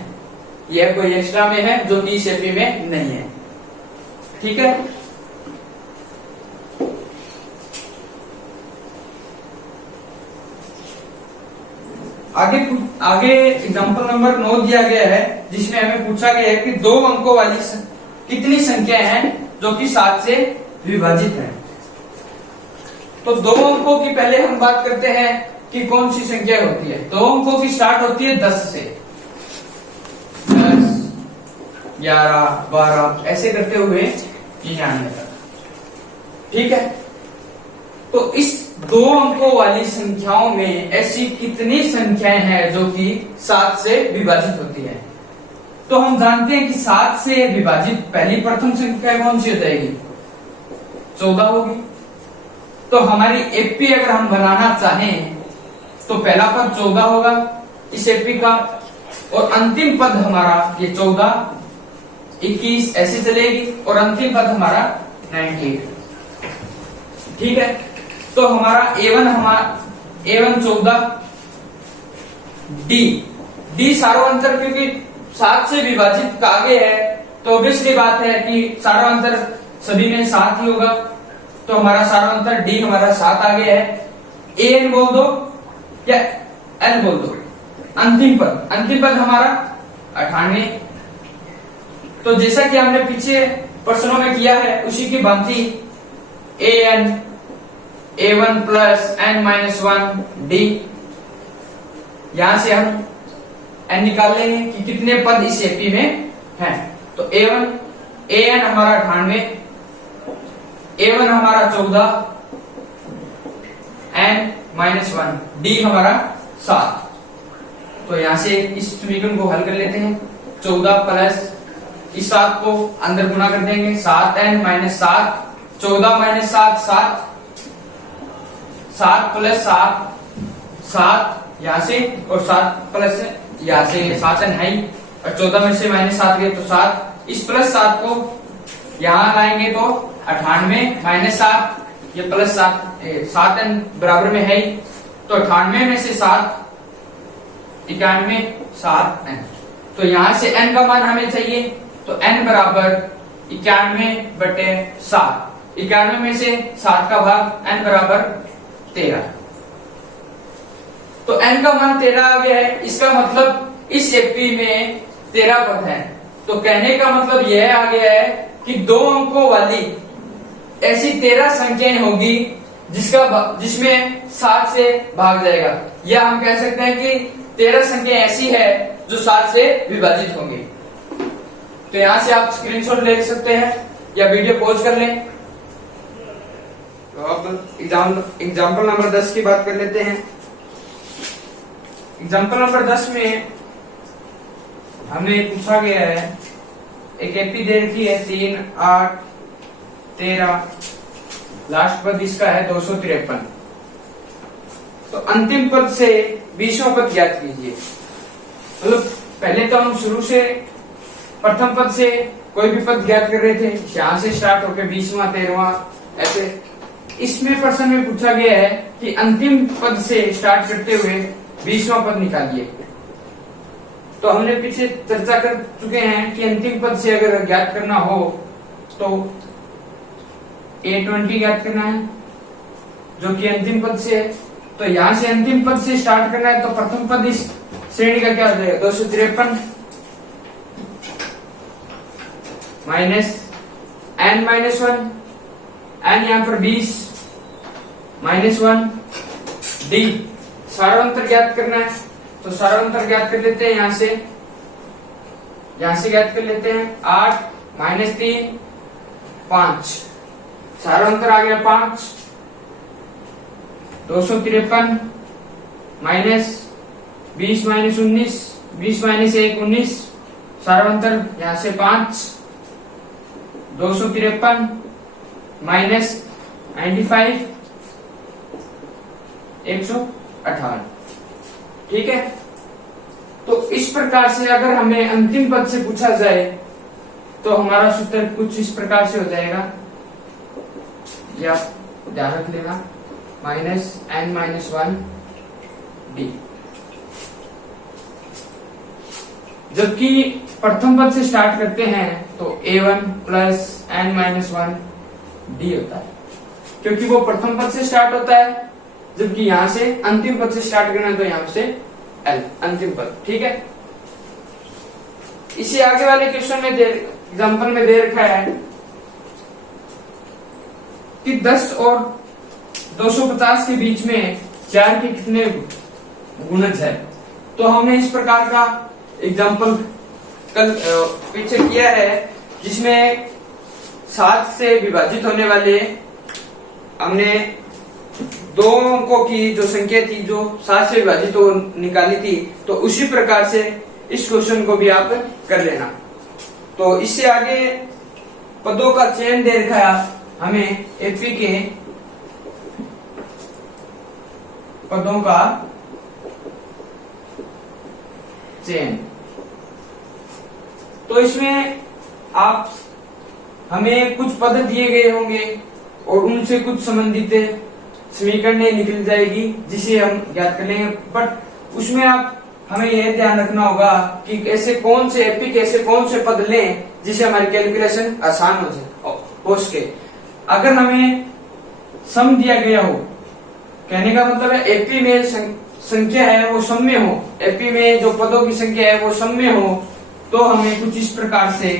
यह कोई एक्स्ट्रा में है जो कि इस एपी में नहीं है। ठीक है, आगे एग्जांपल नंबर 9 दिया गया है, जिसमें हमें पूछा गया है कि 2 अंकों वाली कितनी संख्याएं हैं जो कि 7 से विभाजित हैं। तो 2 अंकों की पहले हम बात करते हैं कि कौन सी संख्या होती है। 2 अंकों की स्टार्ट होती है 10 से, 10, 11, 12 ऐसे करते हुए 99 तक। ठीक है, तो इस 2 अंकों वाली संख्याओं में ऐसी कितनी संख्याएं हैं जो कि 7 से विभाजित होती है। तो हम जानते हैं कि 7 से विभाजित पहली प्रथम संख्या कौन सी हो जाएगी, 14 होगी। तो हमारी एपी अगर हम बनाना चाहें तो पहला पद 14 होगा इस एपी का, और अंतिम पद हमारा ये 14, 21 ऐसे चलेगी, और अंतिम पद हमारा 98। ठीक है, तो हमारा A1 14, D सार्वंतर, क्योंकि 7 से विभाजित का आगे है तो ऑब्वियसली बात है कि सार्वंतर सभी में 7 ही होगा, तो हमारा सार्वंतर D हमारा 7 आगे है। AN बोल दो या L बोल दो। अंतिम पद हमारा 98। तो जैसा कि हमने पीछे प्रश्नों में किया है उसी की भांति A1 प्लस n-1 D, यहां से हम n निकाल लेंगे कि कितने पद इस एपी में हैं। तो AN हमारा 98, A1 हमारा 14, n-1 D हमारा 7। तो यहाँ से इस समीकरण को हल कर लेते हैं। 14 प्लस इस 7 को अंदर गुना कर देंगे, 7n माइनस 7, 14 माइनस 7 7, 7 प्लस 7 7 यहाँ से, और 7 प्लस यहाँ से 7n है ही, और 14 में से माइनस 7 गए तो 7, इस प्लस 7 को यहाँ लाएंगे तो 98 माइनस 7, ये प्लस 7n बराबर में है ही, तो 98 में से 7 91 7n, तो यहां से n का मान हमें चाहिए, तो n बराबर 91/7, 91 में से 7 का भाग n बराबर 13, तो n का मान 13 आ गया है। इसका मतलब इस एपी में 13 पद है, तो कहने का मतलब यह आ गया है कि 2 अंकों वाली ऐसी 13 संख्याएं होगी जिसमें 7 से भाग जाएगा, या हम कह सकते हैं कि 13 संख्या ऐसी है जो 7 से विभाजित होंगी। तो यहां से आप स्क्रीनशॉट ले सकते हैं या वीडियो पॉज कर लें। तो अब एग्जाम्पल नंबर 10 की बात कर लेते हैं। एग्जाम्पल नंबर 10 में हमें पूछा गया है, एक एपी दे रखी है 3 8 13, लास्ट पद इसका है 253, तो अंतिम पद से 20वां पद ज्ञात कीजिए। मतलब पहले तो हम शुरू से प्रथम पद से कोई भी पद ज्ञात कर रहे थे, यहां से स्टार्ट होकर 20वां 13वां ऐसे। इसमें प्रश्न में पूछा गया है कि अंतिम पद से स्टार्ट करते हुए 20वां पद निकालिए। तो हमने पीछे चर्चा कर चुके हैं कि अंतिम पद से अगर ज्ञात करना हो तो A20 ज्ञात करना है, जो कि अंतिम पद से है। तो यहां से अंतिम पद से स्टार्ट करना है, तो प्रथम पद इस श्रेणी का क्या हो जाएगा, 253 माइनस n माइनस 1, n यहां पर 20 माइनस 1 d, सारांतर ज्ञात करना है, तो सारांतर ज्ञात कर लेते हैं। यहां से ज्ञात कर लेते हैं 8 माइनस 3 5, सारांतर आ गया 5, 253 माइनस 20 माइनस 19, 20 माइनस 1 19, सारांतर यहां से 5, 253 माइनस 95 158, ठीक है। तो इस प्रकार से अगर हमें अंतिम पद से पूछा जाए तो हमारा सूत्र कुछ इस प्रकार से हो जाएगा, ये आप ध्यान रख लेना, माइनस n माइनस 1 d। जबकि प्रथम पद से स्टार्ट करते हैं तो a1 plus n minus 1 d होता है, क्योंकि वो प्रथम पद से स्टार्ट होता है, जबकि यहां से अंतिम पद से स्टार्ट करना है तो यहां से l अंतिम पद, ठीक है। इसी आगे वाले क्वेश्चन में एग्जाम्पल में दे रखा है कि 10 और 250 के बीच में 4 के कितने गुणज है। तो हमने इस प्रकार का एग्जाम्पल कल पीछे किया है, जिसमें 7 से विभाजित होने वाले हमने 2 अंकों की जो संख्या थी जो 7 से विभाजित हो निकाली थी, तो उसी प्रकार से इस क्वेश्चन को भी आप कर लेना। तो इससे आगे पदों का चयन दे रखा है हमें, एपी के पदों का चयन। तो इसमें आप हमें कुछ पद दिए गए होंगे और उनसे कुछ संबंधित समीकरण निकल जाएगी जिसे हम ज्ञात कर लेंगे, बट उसमें आप हमें यह ध्यान रखना होगा कि कैसे कौन से एपी कैसे कौन से पद लें जिसे हमारी कैलकुलेशन आसान हो सके। अगर हमें सम दिया गया हो, कहने का मतलब है एपी में संख्या है वो सम में हो, एपी में जो पदों की संख्या है वो सम में हो, तो हमें कुछ इस प्रकार से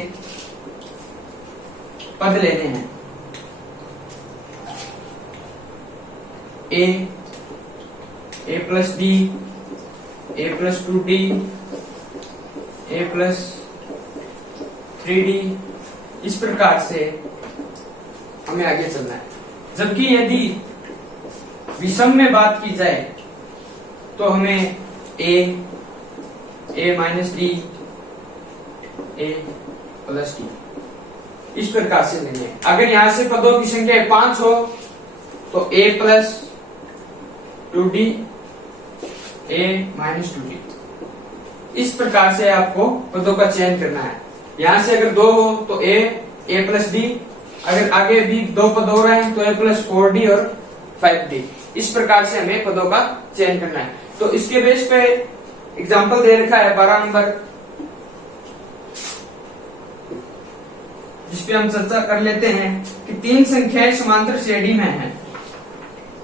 पद लेने हैं। ए plus d, a plus 2d, A plus 3d, इस प्रकार से हमें आगे चलना है। जबकि यदि विषम में बात की जाए तो हमें a A minus d a plus D, इस प्रकार से लेंगे। अगर यहां से पदों की संख्या 5 हो तो ए प्लस 2d ए माइनस 2d, इस प्रकार से आपको पदों का चयन करना है। यहां से अगर 2 हो तो ए प्लस डी, अगर आगे भी 2 पद हो रहे हैं तो ए प्लस 4d और 5d, इस प्रकार से हमें पदों का चयन करना है। तो इसके बेस पे एग्जाम्पल दे रखा है 12 नंबर, जिसपे हम चर्चा कर लेते हैं कि 3 संख्याएं समांतर श्रेणी में हैं।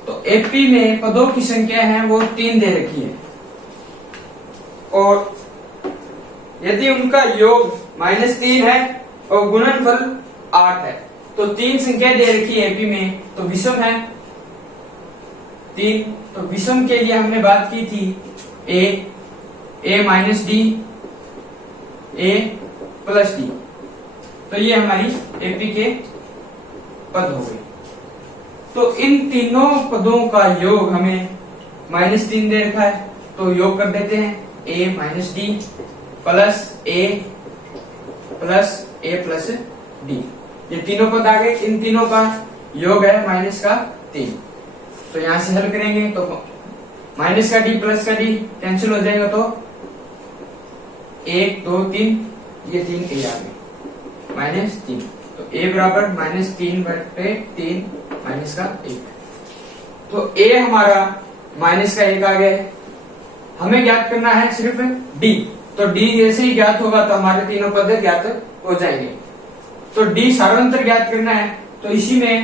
तो एपी में पदों की संख्या है वो 3 दे रखी है, और यदि उनका योग -3 है और गुणनफल 8 है, तो 3 संख्या दे रखी है एपी में, तो विषम है 3। तो विषम के लिए हमने बात की थी a minus d a plus d, तो ये हमारी एपी के पद हो गए। तो इन तीनों पदों का योग हमें -3 दे रखा है, तो योग कर देते हैं ए माइनस डी प्लस ए प्लस डी, ये तीनों पद आ गए। इन तीनों का योग है -3। तो यहां से हल करेंगे तो माइनस का डी प्लस का डी कैंसिल हो जाएगा, तो 1 2 3, ये 3 ए आ गए -3। तो ए बराबर -3/3 माइनस का 1, तो ए हमारा -1 आ गया। हमें ज्ञात करना है सिर्फ डी, तो डी जैसे ही ज्ञात होगा तो हमारे तीनों पद ज्ञात हो जाएंगे। तो डी सारांतर ज्ञात करना है, तो इसी में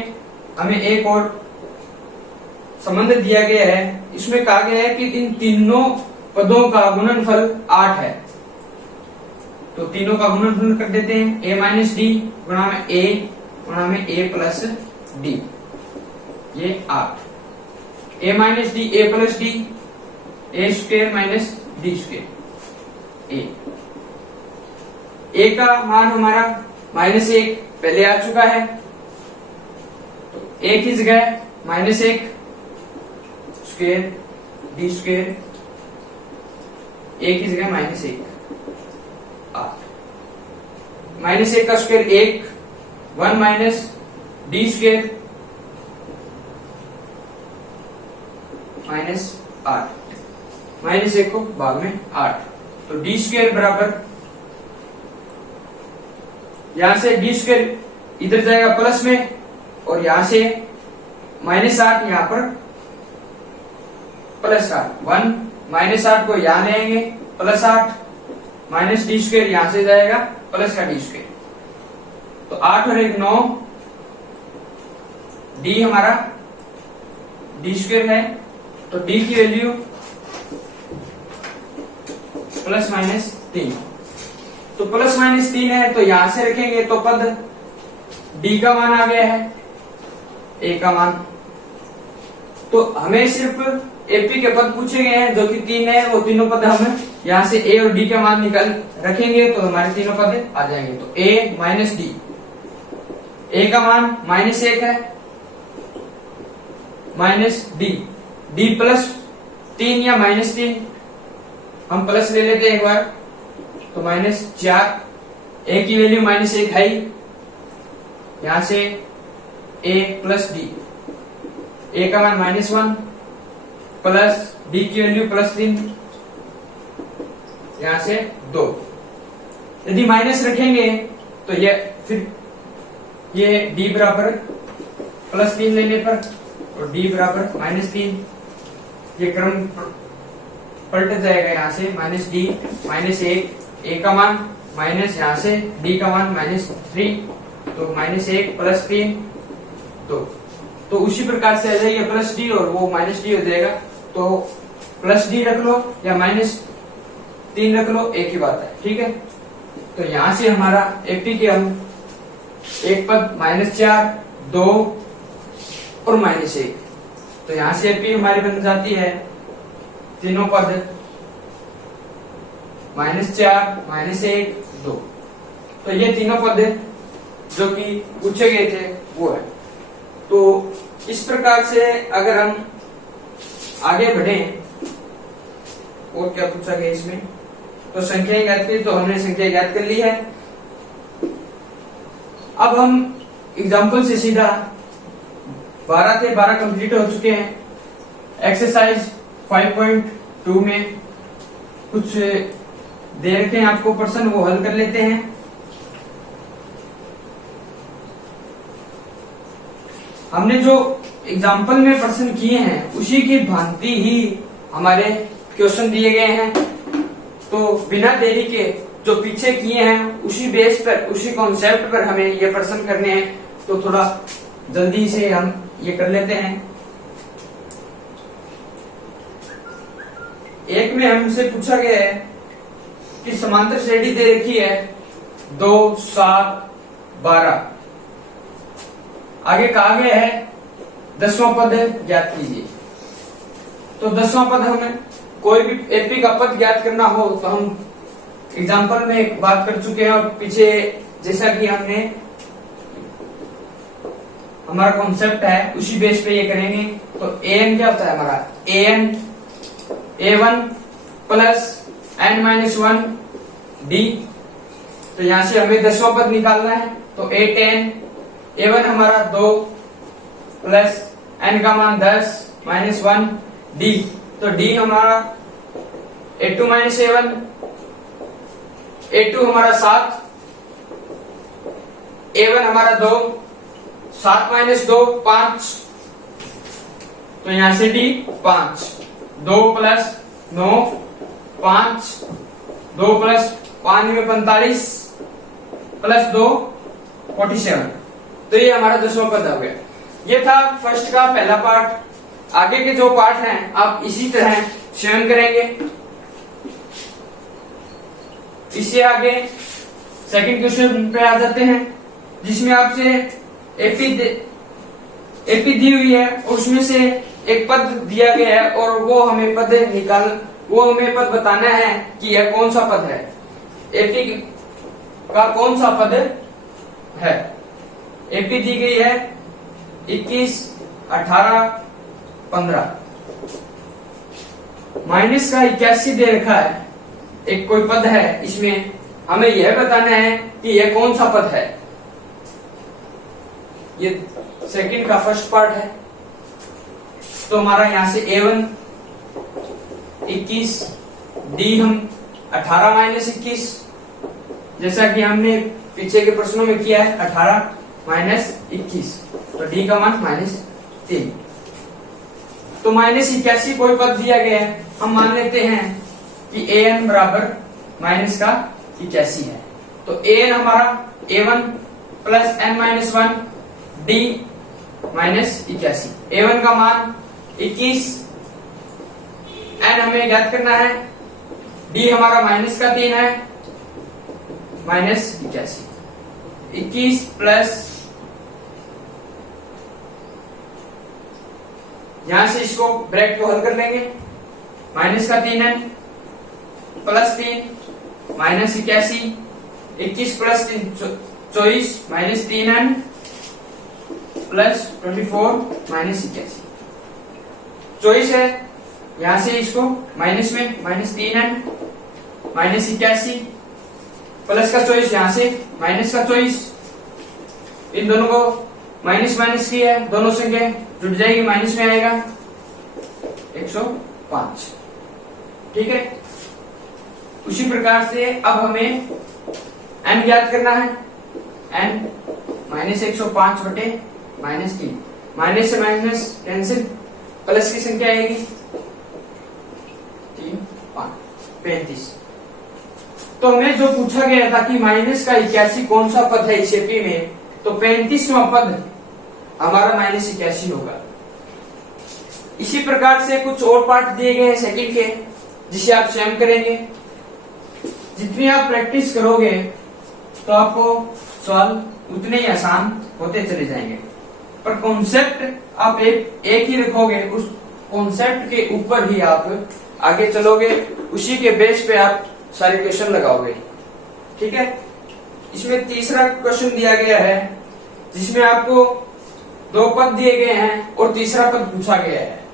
हमें एक और संबंध दिया गया है। इसमें कहा गया है कि इन तीनों पदों का गुणनफल 8 है, तो तीनों का गुणनफल कर देते हैं ए माइनस डी गुणा में ए प्लस डी, ये 8। A minus d a plus d, a square minus d square a का मान हमारा -1 पहले आ चुका है, तो ए की जगह -1 स्क्वेयर डी स्क्वेयर, ए की जगह -1 8, -1 का स्क्वेयर 1 माइनस डी स्क्वेयर -8, -1 को भाग में 8, तो डी स्क्वेयर बराबर, यहां से डी स्क्वेयर इधर जाएगा प्लस में, और यहां से -8 यहां पर प्लस 1 -8 को यहां ले आएंगे +8 माइनस डी स्क्वेयर यहां से जाएगा प्लस का डी स्क्वेयर, तो 8 और 1 9, डी हमारा डी स्क्वेयर है, तो डी की वैल्यू +-3, तो +-3 है, तो यहां से रखेंगे तो पद डी का मान आ गया है, ए का मान। तो हमें सिर्फ एपी के पद पूछे गए हैं जो कि 3 है, वो तीनों पद हम यहां से ए और डी का मान निकाल रखेंगे तो हमारे तीनों पद आ जाएंगे। तो ए माइनस डी, ए का मान -1 है, माइनस डी, डी +3 या -3, हम प्लस ले लेते हैं एक बार, तो -4, ए की वैल्यू -1 है ही, यहां से ए प्लस डी, ए का मान -1 प्लस डी की वैल्यू +3, यहां से 2। यदि माइनस रखेंगे तो ये फिर ये डी बराबर +3 लेने पर और डी बराबर -3, ये क्रम पलट जाएगा, यहां से -d -1, ए का मान माइनस, यहां से डी का मान -3, तो -1 +3 2, तो उसी प्रकार से आ जाएगा +d और वो -d हो जाएगा, तो +d रख लो या -3 रख लो, एक ही बात है, ठीक है। तो यहां से हमारा एपी के हम एक पद -4 2 और -1, तो यहां से एपी हमारी बन जाती है तीनों पद -4 -1 2, तो ये तीनों पद जो कि पूछे गए थे वो है। तो इस प्रकार से अगर हम आगे बढ़े, और क्या पूछा गया इसमें, तो संख्या ज्ञात की, तो हमने संख्या ज्ञात कर ली है। अब हम एग्जाम्पल से सीधा 12 थे 12 कंप्लीट हो चुके हैं। एक्सरसाइज 5.2 में कुछ दे रखे हैं आपको प्रश्न, वो हल कर लेते हैं। हमने जो एग्जाम्पल में प्रश्न किए हैं उसी की भांति ही हमारे क्वेश्चन दिए गए हैं। तो बिना देरी के जो पीछे किए हैं उसी बेस पर, उसी कॉन्सेप्ट पर हमें ये प्रश्न करने हैं। तो थोड़ा जल्दी से हम ये कर लेते हैं। एक में हमसे पूछा गया है कि समांतर श्रेणी दे रखी है 2, 7, 12। आगे कहा गया है 10वां पद ज्ञात कीजिए। तो 10वां पद हमें कोई भी एपी का पद ज्ञात करना हो तो हम एग्जाम्पल में एक बात कर चुके हैं, और पीछे जैसा कि हमने हमारा कॉन्सेप्ट है उसी बेस पे ये करेंगे। तो an क्या होता है हमारा, an a1 plus n-1 d। तो यहां से हमें 10वां पद निकालना है। तो a10 a1 हमारा 2 प्लस n का मान 10 -1 d। तो d हमारा a2 माइनस a1, a2 हमारा 7, a1 हमारा 2, 7 माइनस 2 5। तो यहां से d 5, 2 प्लस 9 5, 2 प्लस 5 में 45 प्लस 2 47। तो ये हमारा 10वां पद हो गया। ये था फर्स्ट का पहला पार्ट। आगे के जो पार्ट हैं आप इसी तरह स्वयं करेंगे। इससे आगे सेकंड क्वेश्चन पे आ जाते हैं, जिसमें आपसे एपी दी हुई है और उसमें से एक पद दिया गया है और वो हमें पद बताना है कि यह कौन सा पद है, एपी का कौन सा पद है। एपी दी गई है 21, 18, 15। माइनस का 81 दे रखा है, एक कोई पद है, इसमें हमें यह बताना है कि यह कौन सा पद है। ये सेकंड का फर्स्ट पार्ट है। तो हमारा यहां से a1 21, d हम 18 माइनस 21, जैसा कि हमने पीछे के प्रश्नों में किया है 18 माइनस 21। तो d का मान -3। तो -81 कोई पद दिया गया है, हम मान लेते हैं कि an बराबर माइनस का 81 है। तो an हमारा a1 plus n-1 d minus 81। a1 का मान 21, n हमें ज्ञात करना है, d हमारा माइनस का 3 है, माइनस 81। 21 प्लस, यहां से इसको ब्रैकेट को हल कर लेंगे, माइनस का 3n plus 3 minus 81, 21 plus 3 24 minus 3n plus 24 minus 81। 24 है, यहां से इसको माइनस में माइनस 3n माइनस 81 प्लस का 24, यहां से माइनस का 24। इन दोनों को माइनस माइनस की है, दोनों संख्या जुड़ जाएगी, माइनस में आएगा 105। ठीक है। उसी प्रकार से अब हमें n ज्ञात करना है। n -105 बटे -3, माइनस से माइनस कैंसिल, प्लस की संख्या आएगी 3, 5, 35। तो हमें जो पूछा गया था कि माइनस का 81 कौन सा पद है इस एपी में, तो 35वां पद हमारा -81 होगा। इसी प्रकार से कुछ और पार्ट दिए गए हैं सेकंड के, जिसे आप स्वयं करेंगे। जितनी आप प्रैक्टिस करोगे तो आपको सवाल उतने ही आसान होते चले जाएंगे, पर कॉन्सेप्ट आप एक ही रखोगे, उस कॉन्सेप्ट के ऊपर ही आप आगे चलोगे, उसी के बेस पे आप सारे क्वेश्चन लगाओगे। ठीक है। इसमें तीसरा क्वेश्चन दिया गया है, जिसमें आपको 2 पद दिए गए हैं और तीसरा पद पूछा गया है।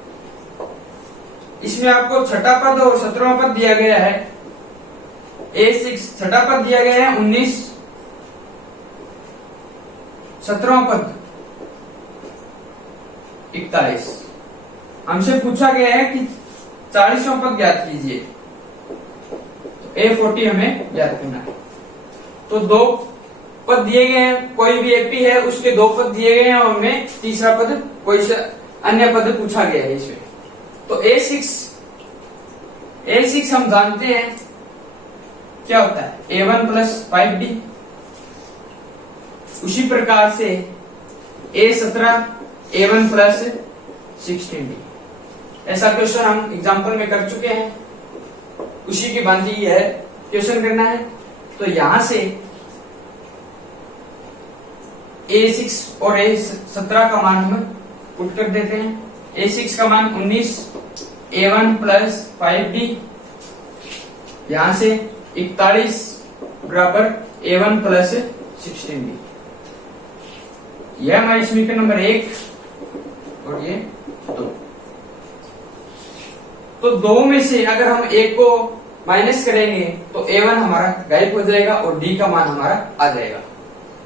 इसमें आपको छठा पद और 17वां पद दिया गया है। A6 छठा पद दिया गया है 19, 17वां पद 41। हमसे पूछा गया है कि 40वां पद ज्ञात कीजिए, तो A40 हमें ज्ञात करना है। तो दो पद दिए गए हैं, कोई भी एपी है उसके दो पद दिए गए हैं और हमें तीसरा पद कोई से अन्य पद पूछा गया है इसमें। तो A6 हम जानते हैं क्या होता है, A1 प्लस 5D। उसी प्रकार से A17 A1 प्लस 16D। ऐसा क्वेश्चन हम एग्जाम्पल में कर चुके हैं, उसी की भांति यह क्वेश्चन करना है। तो यहां से A6 और A17 का मान हम पुट कर देते हैं। A6 का मान 19, A1 प्लस 5D, यहां से 41 बराबर A1 प्लस 16D। यह हमारी समीकरण नंबर 1 और ये 2। तो दो में से अगर हम एक को माइनस करेंगे तो A1 हमारा गायब हो जाएगा और D का मान हमारा आ जाएगा।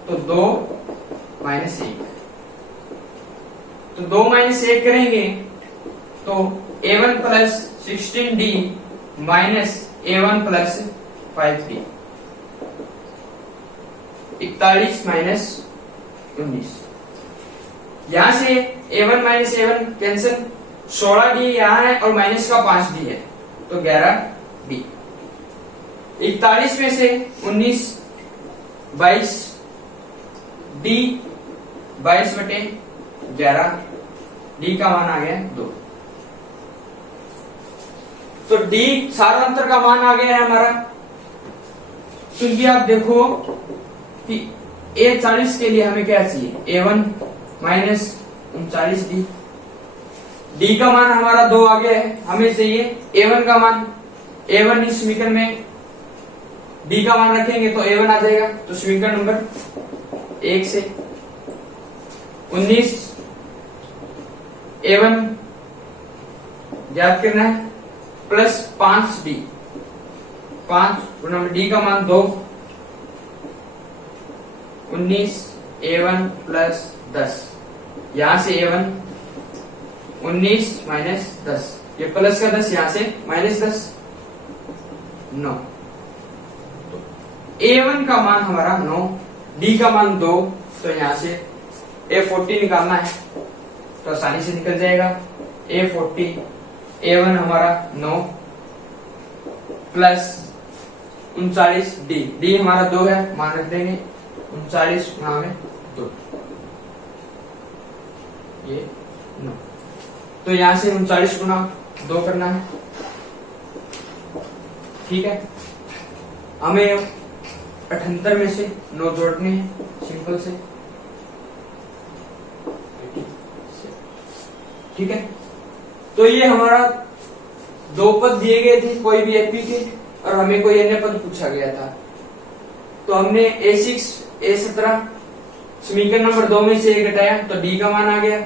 तो 2 माइनस 1, तो 2 माइनस 1 करेंगे तो A1 plus 16D minus A1 plus 5D, 41 minus 19। यहां से A1 minus A1 cancel, 16D यहां है और माइनस का 5D है, तो 11D। 41 में से 19 22, D 22/11, D का मान आ गया 2। तो D सारांतर का मान आ गया है हमारा, क्योंकि आप देखो कि A40 के लिए हमें क्या चाहिए, A1 माइनस 39D। D का मान हमारा 2 आ गया है, हमें चाहिए A1 का मान। A1 इस समीकरण में D का मान रखेंगे तो A1 आ जाएगा। तो समीकरण नंबर 1 से 19 A1 ज्ञात करना है प्लस 5D, 5 गुना में D का मान 2, 19 A1 प्लस 10। यहां से A1 19 माइनस 10, ये प्लस का 10 यहां से माइनस 10, 9। तो A1 का मान हमारा 9, D का मान 2, तो यहां से A40 निकालना है तो आसानी से निकल जाएगा। A40 A1 हमारा 9 प्लस 39D, D हमारा 2 है, मान रख देंगे 39 गुणा में 2, ये 9। तो यहां से 39 गुणा 2 करना है, ठीक है। हमें 78 में से 9 जोड़ने हैं सिंपल से, ठीक है। तो ये हमारा दो पद दिए गए थे कोई भी एपी के, और हमें कोई अन्य पद पूछा गया था। तो हमने A6 A17 समीकरण नंबर 2 में से एक घटाया तो D का मान आ गया।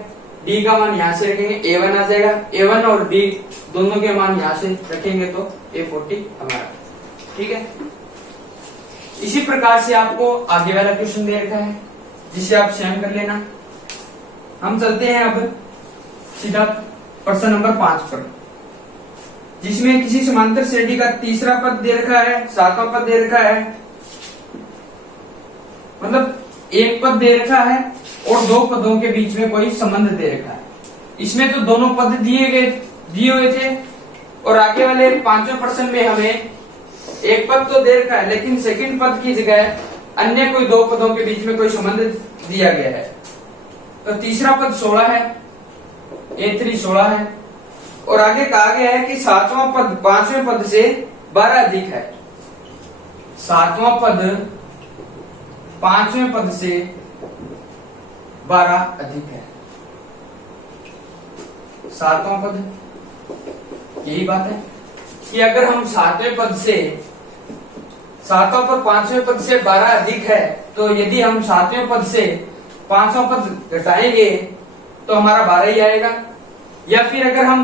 D का मान यहां से रखेंगे A1 आ जाएगा, A1 और D दोनों के मान यहां से रखेंगे तो A40 हमारा, ठीक है। इसी प्रकार से आपको आगे वाला क्वेश्चन दे रखा है जिसे आप स्वयं कर लेना। हम चलते हैं अब सीधा प्रश्न नंबर 5 पर, जिसमें किसी समांतर श्रेणी का तीसरा पद दे रखा है, सातवां पद दे रखा है, मतलब एक पद दे रखा है और दो पदों के बीच में कोई संबंध दे रखा है। इसमें तो दोनों पद दिए हुए थे और आगे वाले 5वें प्रश्न में हमें एक पद तो दे रखा है लेकिन सेकंड पद की जगह अन्य कोई दो पदों के बीच में कोई संबंध दिया गया है। तो तीसरा पद 16 है, A3 16 है, और आगे कहा गया है कि सातवां पद 5वें पद से 12 अधिक है। सातवां पद 5वें पद से 12 अधिक है। सातवां पद यही बात है कि अगर हम सातवें पद से सातवां पद 5वें पद से 12 अधिक है, तो यदि हम सातवें पद से 5वां पद घटाएंगे तो हमारा 12 ही आएगा। या फिर अगर हम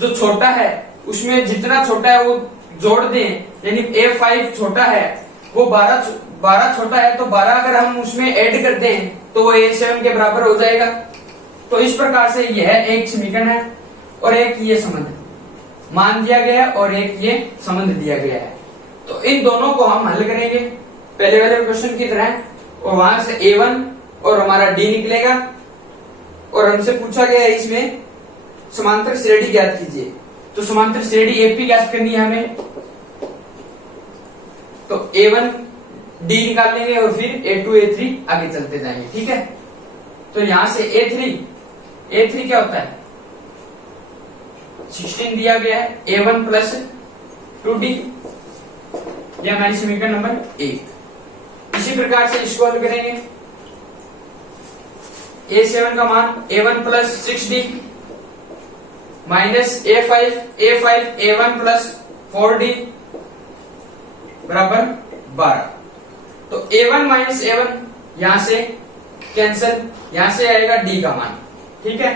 जो छोटा है उसमें जितना छोटा है वो जोड़ दें, यानी A5 छोटा है वो 12 छोटा है, तो 12 अगर हम उसमें ऐड कर दें तो वो A7 के बराबर हो जाएगा। तो इस प्रकार से यह एक समीकरण है और एक ये संबंध मान दिया गया है और एक ये संबंध दिया गया है। तो इन दोनों को हम हल करेंगे पहले वाले क्वेश्चन की तरह, और वहां से A1 और हमारा D निकलेगा, और हमसे पूछा गया है इसमें समांतर श्रेणी ज्ञात कीजिए। तो समांतर श्रेणी AP ज्ञात करनी है हमें, तो A1 D निकाल लेंगे और फिर A2 A3 आगे चलते जाएंगे, ठीक है। तो यहां से A3 क्या होता है, 16 दिया गया है, A1 प्लस 2D, यह हमारी समीकरण नंबर 1। इसी प्रकार से इसको हल करेंगे, A7 का मान A1 plus 6D minus A5 A1 plus 4D बराबर 12। तो A1 माइनस A1 यहां से कैंसिल, यहां से आएगा D का मान, ठीक है।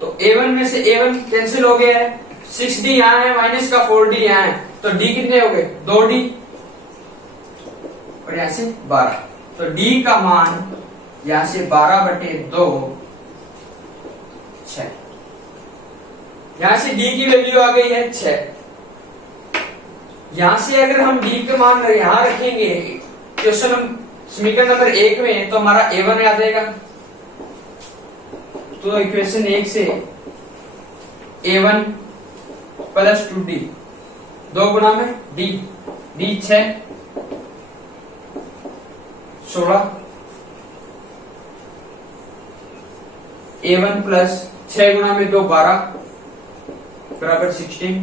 तो A1 में से A1 कैंसिल हो गया है, 6D यहां है, माइनस का 4D यहां है, तो D कितने हो गए, 2D, और यहां से 12। तो D का मान यहां से 12/2 6। यहां से D की वैल्यू आ गई है 6। यहां से अगर हम D के मान यहां रखेंगे क्वेश्चन समीकरण नंबर 1 में, तो हमारा A1 आ जाएगा। तो इक्वेशन 1 से A1 प्लस 2D 2 गुना में D 6 16, A1 प्लस 6 गुना में 2 12 बराबर 16,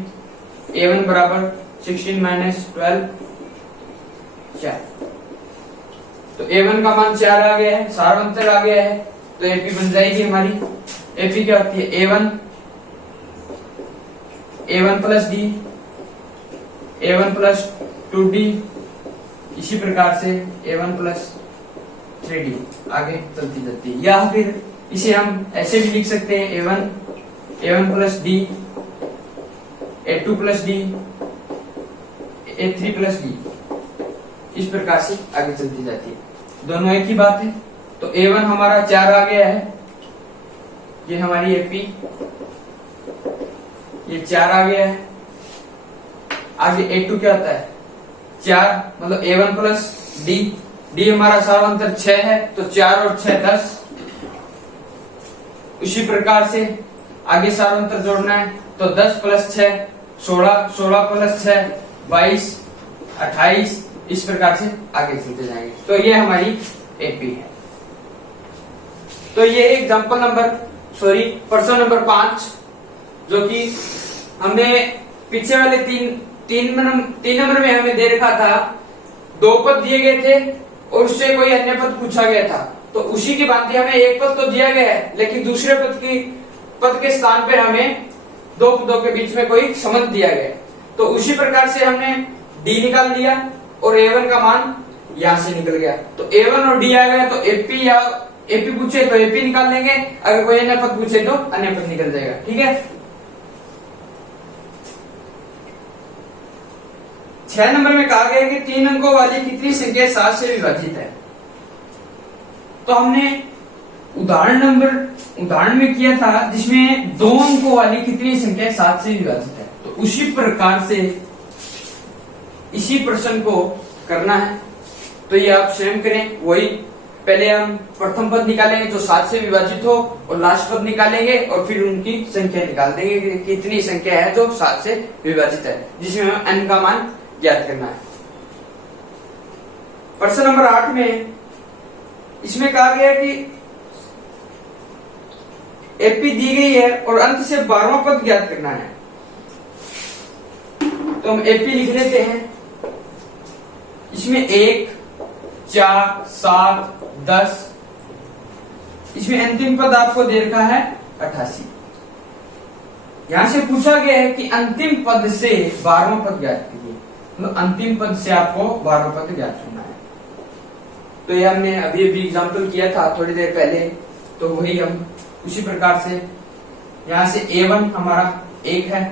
A1 बराबर 16 माइनस 12 4। तो A1 का मान 4 आ गया है, सारांतर आ गया है, तो AP बन जाएगी हमारी। AP क्या होती है, A1 plus D, A1 plus 2D, इसी प्रकार से A1 प्लस 3D आगे चलती जाती है। या फिर इसे हम ऐसे भी लिख सकते हैं, A1 plus D, A2 plus D, A3 plus D, इस प्रकार से आगे चलती जाती है। दोनों एक ही बात है। तो A1 हमारा 4 आ गया है, ये हमारी AP, ये 4 आ गया है। आगे A2 क्या होता है, 4, मतलब A1 प्लस D हमारा सारांतर 6 है, तो 4 और 6 10। उसी प्रकार से आगे सारांतर जोड़ना है, तो 10 प्लस 6 16, 16 प्लस 6 22 28, इस प्रकार से आगे चलते जाएंगे। तो ये हमारी AP है। तो ये एग्जांपल प्रश्न नंबर 5, जो कि हमने पीछे वाले तीन नंबर में हमें दे रखा था, 2 पद दिए गए थे और उससे कोई अन्य पद पूछा गया था। तो उसी की भांति हमें एक पद तो दिया गया है, लेकिन दूसरे पद के स्थान पर हमें 2 पदों के बीच में कोई संबंध दिया गया। तो उसी प्रकार से हमने D निकाल लिया और A1 का मान यहां से निकल गया। तो A1 और D आ गया, तो AP पूछे तो AP निकाल लेंगे, अगर कोई अन्य पद पूछे तो अन्य पद निकल जाएगा, ठीक है। 6 नंबर में कहा गया कि 3 अंकों वाली कितनी संख्या 7 से विभाजित है। तो हमने उदाहरण में किया था जिसमें 2 अंकों वाली कितनी संख्या 7 से विभाजित है। तो उसी प्रकार से इसी प्रश्न को करना है। तो ये आप स्वयं करें, वही पहले हम प्रथम पद निकालेंगे जो 7 से विभाजित हो, और लास्ट पद निकालेंगे और फिर उनकी संख्या निकाल देंगे कि कितनी संख्या है जो 7 से विभाजित है, जिसमें हमें n का मान ज्ञात करना है। प्रश्न नंबर 8 में इसमें कहा गया कि AP दी गई है और अंत से 12वां पद ज्ञात करना है। तो हम AP लिख लेते हैं। इसमें 1 4 7 10, इसमें अंतिम पद आपको दे रखा है 88। यहां से पूछा गया है कि अंतिम पद से 12वां पद ज्ञात कीजिए, मतलब अंतिम पद से आपको 12वां पद ज्ञात करना है। तो ये हमने अभी एग्जांपल किया था थोड़ी देर पहले, तो वही हम उसी प्रकार से यहां से A1 हमारा 1 है,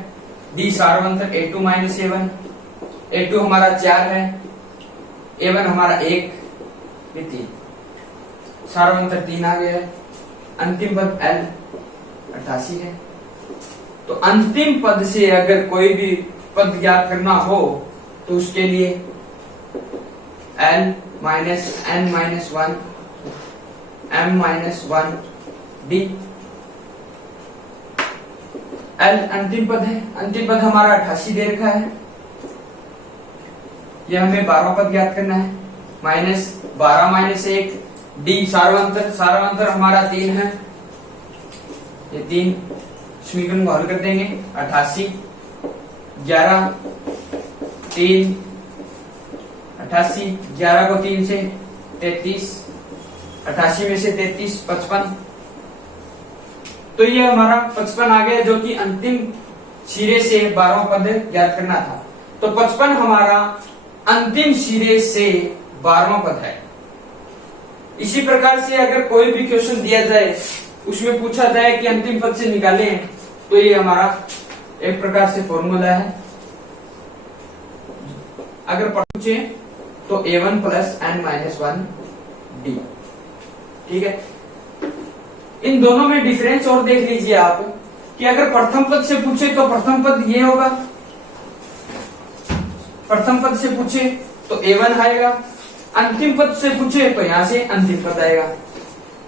D सारांतर A2 minus A1, A2 हमारा 4 है, A1 हमारा 1, ये 3, सार्वंतर 3 आ गया है। अंतिम पद L 88 है। तो अंतिम पद से अगर कोई भी पद ज्ञात करना हो तो उसके लिए L minus N minus 1 M minus 1 D। L अंतिम पद है, अंतिम पद हमारा 88 दे रखा है, ये हमें 12 पद ज्ञात करना है, माइनस 12 माइनस 1 D सार्वंतर, सार्वंतर हमारा 3 है, ये 3 समीकरण को हल कर देंगे। 88 11 3 88 11 को 3 से 33, 88 में से 33 55। तो ये हमारा 55 आ गया, जो कि अंतिम सिरे से 12वां पद ज्ञात करना था। तो 55 हमारा अंतिम सिरे से 12वां पद है। इसी प्रकार से अगर कोई भी क्वेश्चन दिया जाए, उसमें पूछा जाए कि अंतिम पद से निकालें, तो ये हमारा एक प्रकार से फॉर्मूला है। अगर पूछे तो A1 plus N minus 1 D। ठीक है, इन दोनों में डिफरेंस और देख लीजिए आप कि अगर प्रथम पद से पूछे तो प्रथम पद ये होगा, प्रथम पद से पूछे तो A1 आएगा, अंतिम पद से पूछे तो यहां से अंतिम पद आएगा।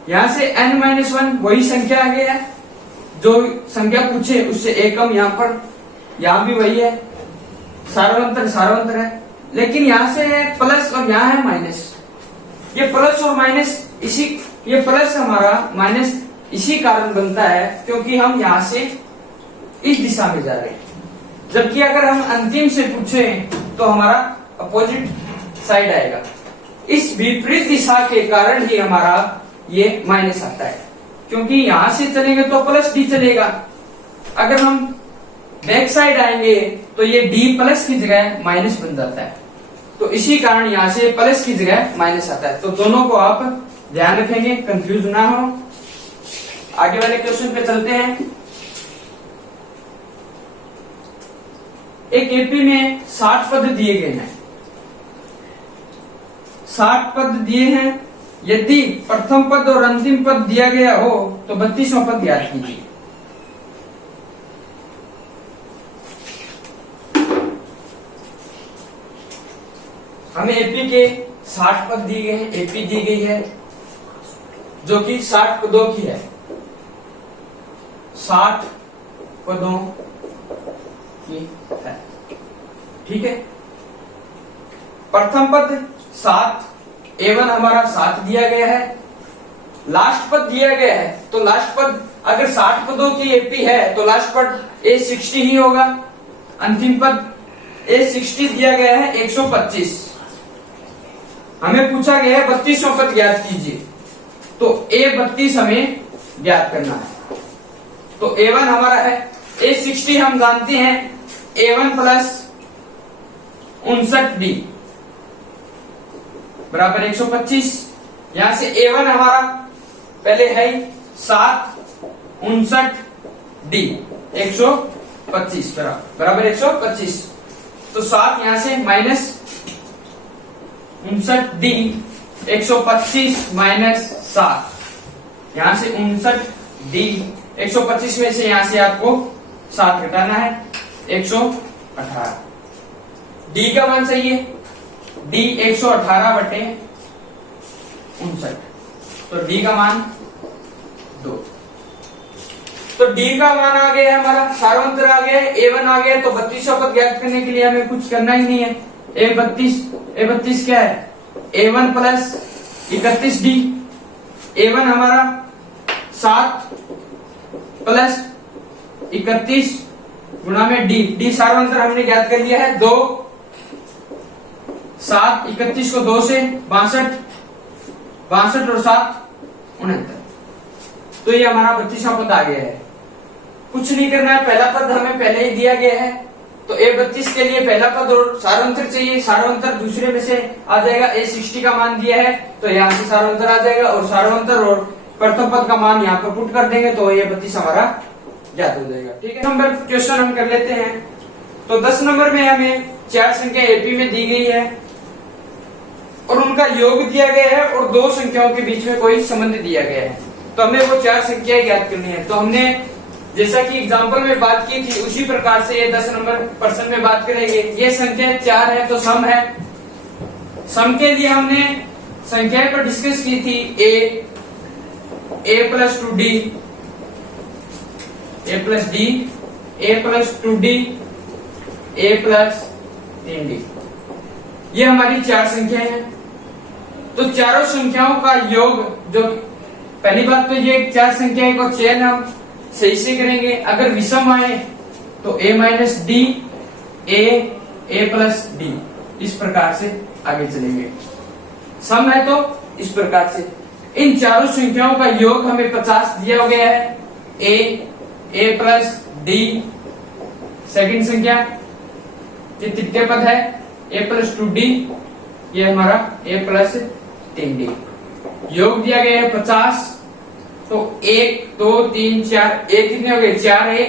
यहां से N माइनस 1 वही संख्या आ गया है, जो संख्या पूछे उससे एक कम, यहां पर यहां भी वही है, सार्वंतर सार्वंतर है, लेकिन यहां से है प्लस और यहां है माइनस। ये प्लस और माइनस इसी, ये प्लस हमारा माइनस इसी कारण बनता है क्योंकि हम यहां से इस दिशा में जा रहे हैं, जबकि अगर हम अंतिम से पूछे तो हमारा अपोजिट साइड आएगा। इस विपरीत दिशा के कारण ही हमारा ये माइनस आता है, क्योंकि यहां से चलेंगे तो प्लस D चलेगा, अगर हम बैक साइड आएंगे तो ये D प्लस की जगह माइनस बन जाता है। तो इसी कारण यहां से प्लस की जगह माइनस आता है। तो दोनों को आप ध्यान रखेंगे, कंफ्यूज ना हो। आगे वाले क्वेश्चन पे चलते हैं। एक एपी में 60 पद दिए गए हैं, 60 पद दिए हैं। यदि प्रथम पद और अंतिम पद दिया गया हो तो 32वां पद ज्ञात कीजिए। हमें एपी के 60 पद दिए गए हैं, एपी दी गई है जो कि 60 पदों की है, 60 पदों की है। ठीक है, प्रथम पद 7, A1 हमारा 7 दिया गया है, लास्ट पद दिया गया है, तो लास्ट पद अगर 60 पदों की एपी है तो लास्ट पद A60 ही होगा। अंतिम पद A60 दिया गया है 125। हमें पूछा गया है 32वां पद ज्ञात कीजिए, तो A32 हमें ज्ञात करना है। तो A1 हमारा है, A60 हम जानते हैं A1 प्लस 59D बराबर 125। यहां से A1 हमारा पहले है 7 59D 125 बराबर 125। तो 7 यहां से माइनस 59D 125 माइनस 7, यहां से 59D 125 में से यहां से आपको 7 घटाना है, 118। D का मान चाहिए, D 118 बटे 59, तो D का मान 2। तो D का मान आ गया हमारा, सार्वंतर आ गया, A1 आ गया। तो 32वां पद ज्ञात करने के लिए हमें कुछ करना ही नहीं है। A32 क्या है, A1 प्लस 31D। A1 हमारा 7 प्लस 31 गुणा में D सार्वंतर हमने ज्ञात कर लिया है 2, 7 31 को 2 से 62 और 7 69। तो ये हमारा 32वां पद आ गया है। कुछ नहीं करना है, पहला पद हमें पहले ही दिया गया है, तो A32 के लिए पहला पद और सार्वंतर चाहिए। सार्वंतर दूसरे में से आ जाएगा, A60 का मान दिया है तो यहाँ से सार्वंतर आ जाएगा, और सार्वंतर और प्रथम पद का मान यहाँ पर पुट कर देंगे तो ये 32 हमारा ज्ञात हो जाएगा। ठीक है, नंबर क्वेश्चन हम कर लेते हैं। तो 10 नंबर में हमें 4 संख्या एपी में दी गई है और उनका योग दिया गया है और 2 संख्याओं के बीच में कोई संबंध दिया गया है, तो हमें वो 4 संख्याएं ज्ञात करनी है। तो हमने जैसा कि एग्जाम्पल में बात की थी उसी प्रकार से ये 10 नंबर प्रश्न में बात करेंगे। ये संख्या 4 है तो सम है। सम के लिए हमने संख्या पर डिस्कस की थी a plus 2d, a plus d, a plus 2d, a plus 3d। ये हमारी 4 संख्याएं हैं। तो चारों संख्याओं का योग, जो पहली बात तो ये 4 संख्याएं का चयन हम सही से करेंगे। अगर विषम आए तो a minus D, a plus D, इस प्रकार से आगे चलेंगे। सम है तो इस प्रकार से इन चारों संख्याओं का योग हमें 50 दिया गया है। a प्लस डी सेकंड संख्या, ये तृतीय पद है। a प्लस 2d, ये हमारा a प्लस 3d। योग दिया गया है 50, तो 1 2 3 4, एक कितने हो गए 4 a,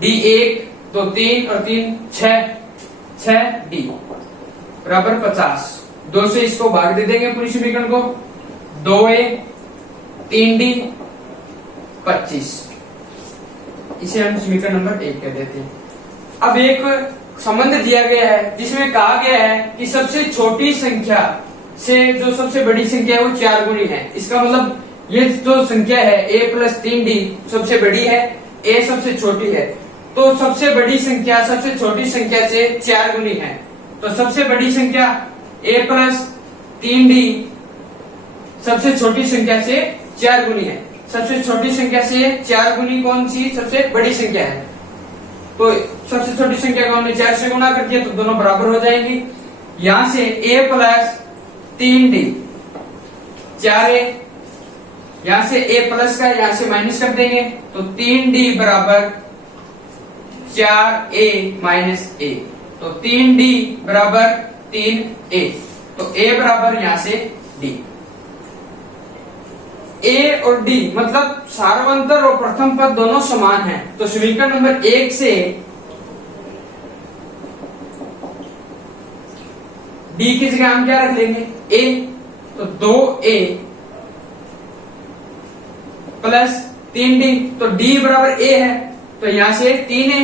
d 1 तो 3 और 3 6d बराबर 50। 2 से इसको भाग दे देंगे पूरी समीकरण को, 2a 3d 25, इसे हम समीकरण नंबर 1 कह देते हैं। अब एक संबंध दिया गया है जिसमें कहा गया है कि सबसे छोटी संख्या से जो सबसे बड़ी संख्या है वो 4 गुनी है। इसका मतलब ये जो संख्या है a प्लस 3d सबसे बड़ी है, a सबसे छोटी है, तो सबसे बड़ी संख्या सबसे छोटी संख्या से 4 गुनी है। तो सबसे बड़ी संख्या a प्लस 3d सबसे छोटी संख्या से 4 गुनी है। सबसे छोटी संख्या से 4 गुनी कौन सी सबसे बड़ी संख्या है? तो सबसे छोटी संख्या को हमने 4 से गुणा कर दिया तो दोनों बराबर हो जाएंगी। यहां से a प्लस 3d 4a, यहां से a प्लस का यहां से माइनस कर देंगे तो 3d बराबर 4a माइनस a, तो 3d बराबर 3a, तो a बराबर यहां से d। a और d मतलब सार्वंतर और प्रथम पद दोनों समान हैं। तो समीकरण नंबर 1 से d की जगह हम क्या रख लेंगे a, तो 2a प्लस 3d, तो d बराबर a है तो यहां से 3a,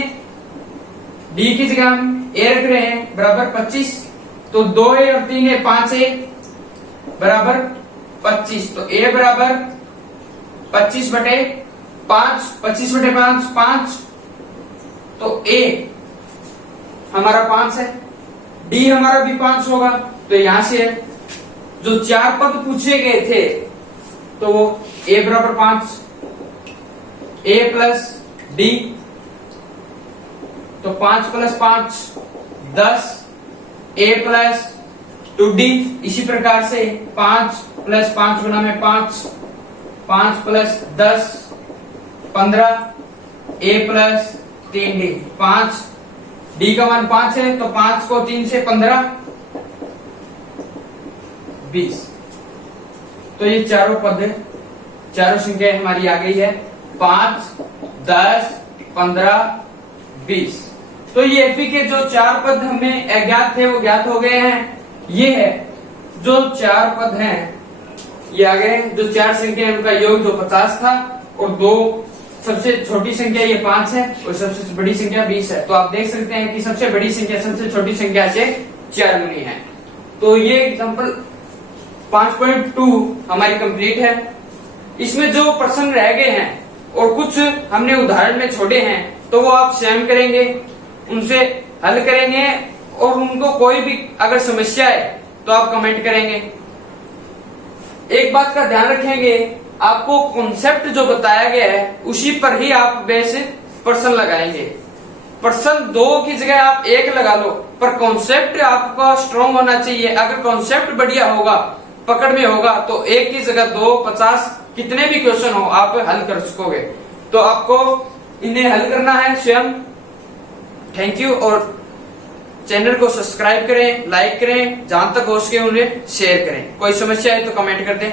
d की जगह हम a रख रहे हैं बराबर 25, तो 2a और 3a 5a बराबर 25, तो a बराबर 25 बटे 5, 25 बटे 5 5, तो a हमारा 5 है, d हमारा भी 5 होगा। तो यहां से जो 4 पद पूछे गए थे तो वो a बराबर 5, a प्लस d, तो 5 प्लस 5 10, a प्लस 2d, इसी प्रकार से 5 प्लस 5 गुना में 5, 5 plus 10 15, a plus 3d 5, d का मान 5 है तो 5 को 3 से 15 20। तो ये चारों पद चारों संख्या हमारी आ गई है 5 10 15 20। तो ये एपी के जो 4 पद हमें अज्ञात थे वो ज्ञात हो गए हैं। ये है जो 4 पद हैं ये आ गए, जो 4 संख्या है उनका योग जो 50 था और 2 सबसे छोटी संख्या ये 5 है और सबसे बड़ी संख्या 20 है। तो आप देख सकते हैं कि सबसे बड़ी संख्या सबसे छोटी संख्या से 4 गुनी है। तो ये एग्जांपल 5.2 हमारी कंप्लीट है। इसमें जो प्रश्न रह गए हैं और कुछ हमने उदाहरण में छोड़े हैं तो वो आप स्वयं करेंगे, उनसे हल करेंगे और उनको कोई भी अगर समस्या है तो आप कमेंट करेंगे। एक बात का ध्यान रखेंगे, आपको कॉन्सेप्ट जो बताया गया है उसी पर ही आप बेस प्रश्न लगाएंगे। प्रश्न 2 की जगह आप 1 लगा लो, पर कॉन्सेप्ट आपका स्ट्रॉन्ग होना चाहिए। अगर कॉन्सेप्ट बढ़िया होगा, पकड़ में होगा, तो 1 की जगह 2 50 कितने भी क्वेश्चन हो आप हल कर सकोगे। तो आपको इन्हें हल करना है स्वयं। थैंक यू, और चैनल को सब्सक्राइब करें, लाइक करें, जहां तक हो सके उन्हें शेयर करें। कोई समस्या है तो कमेंट कर दें।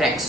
थैंक्स।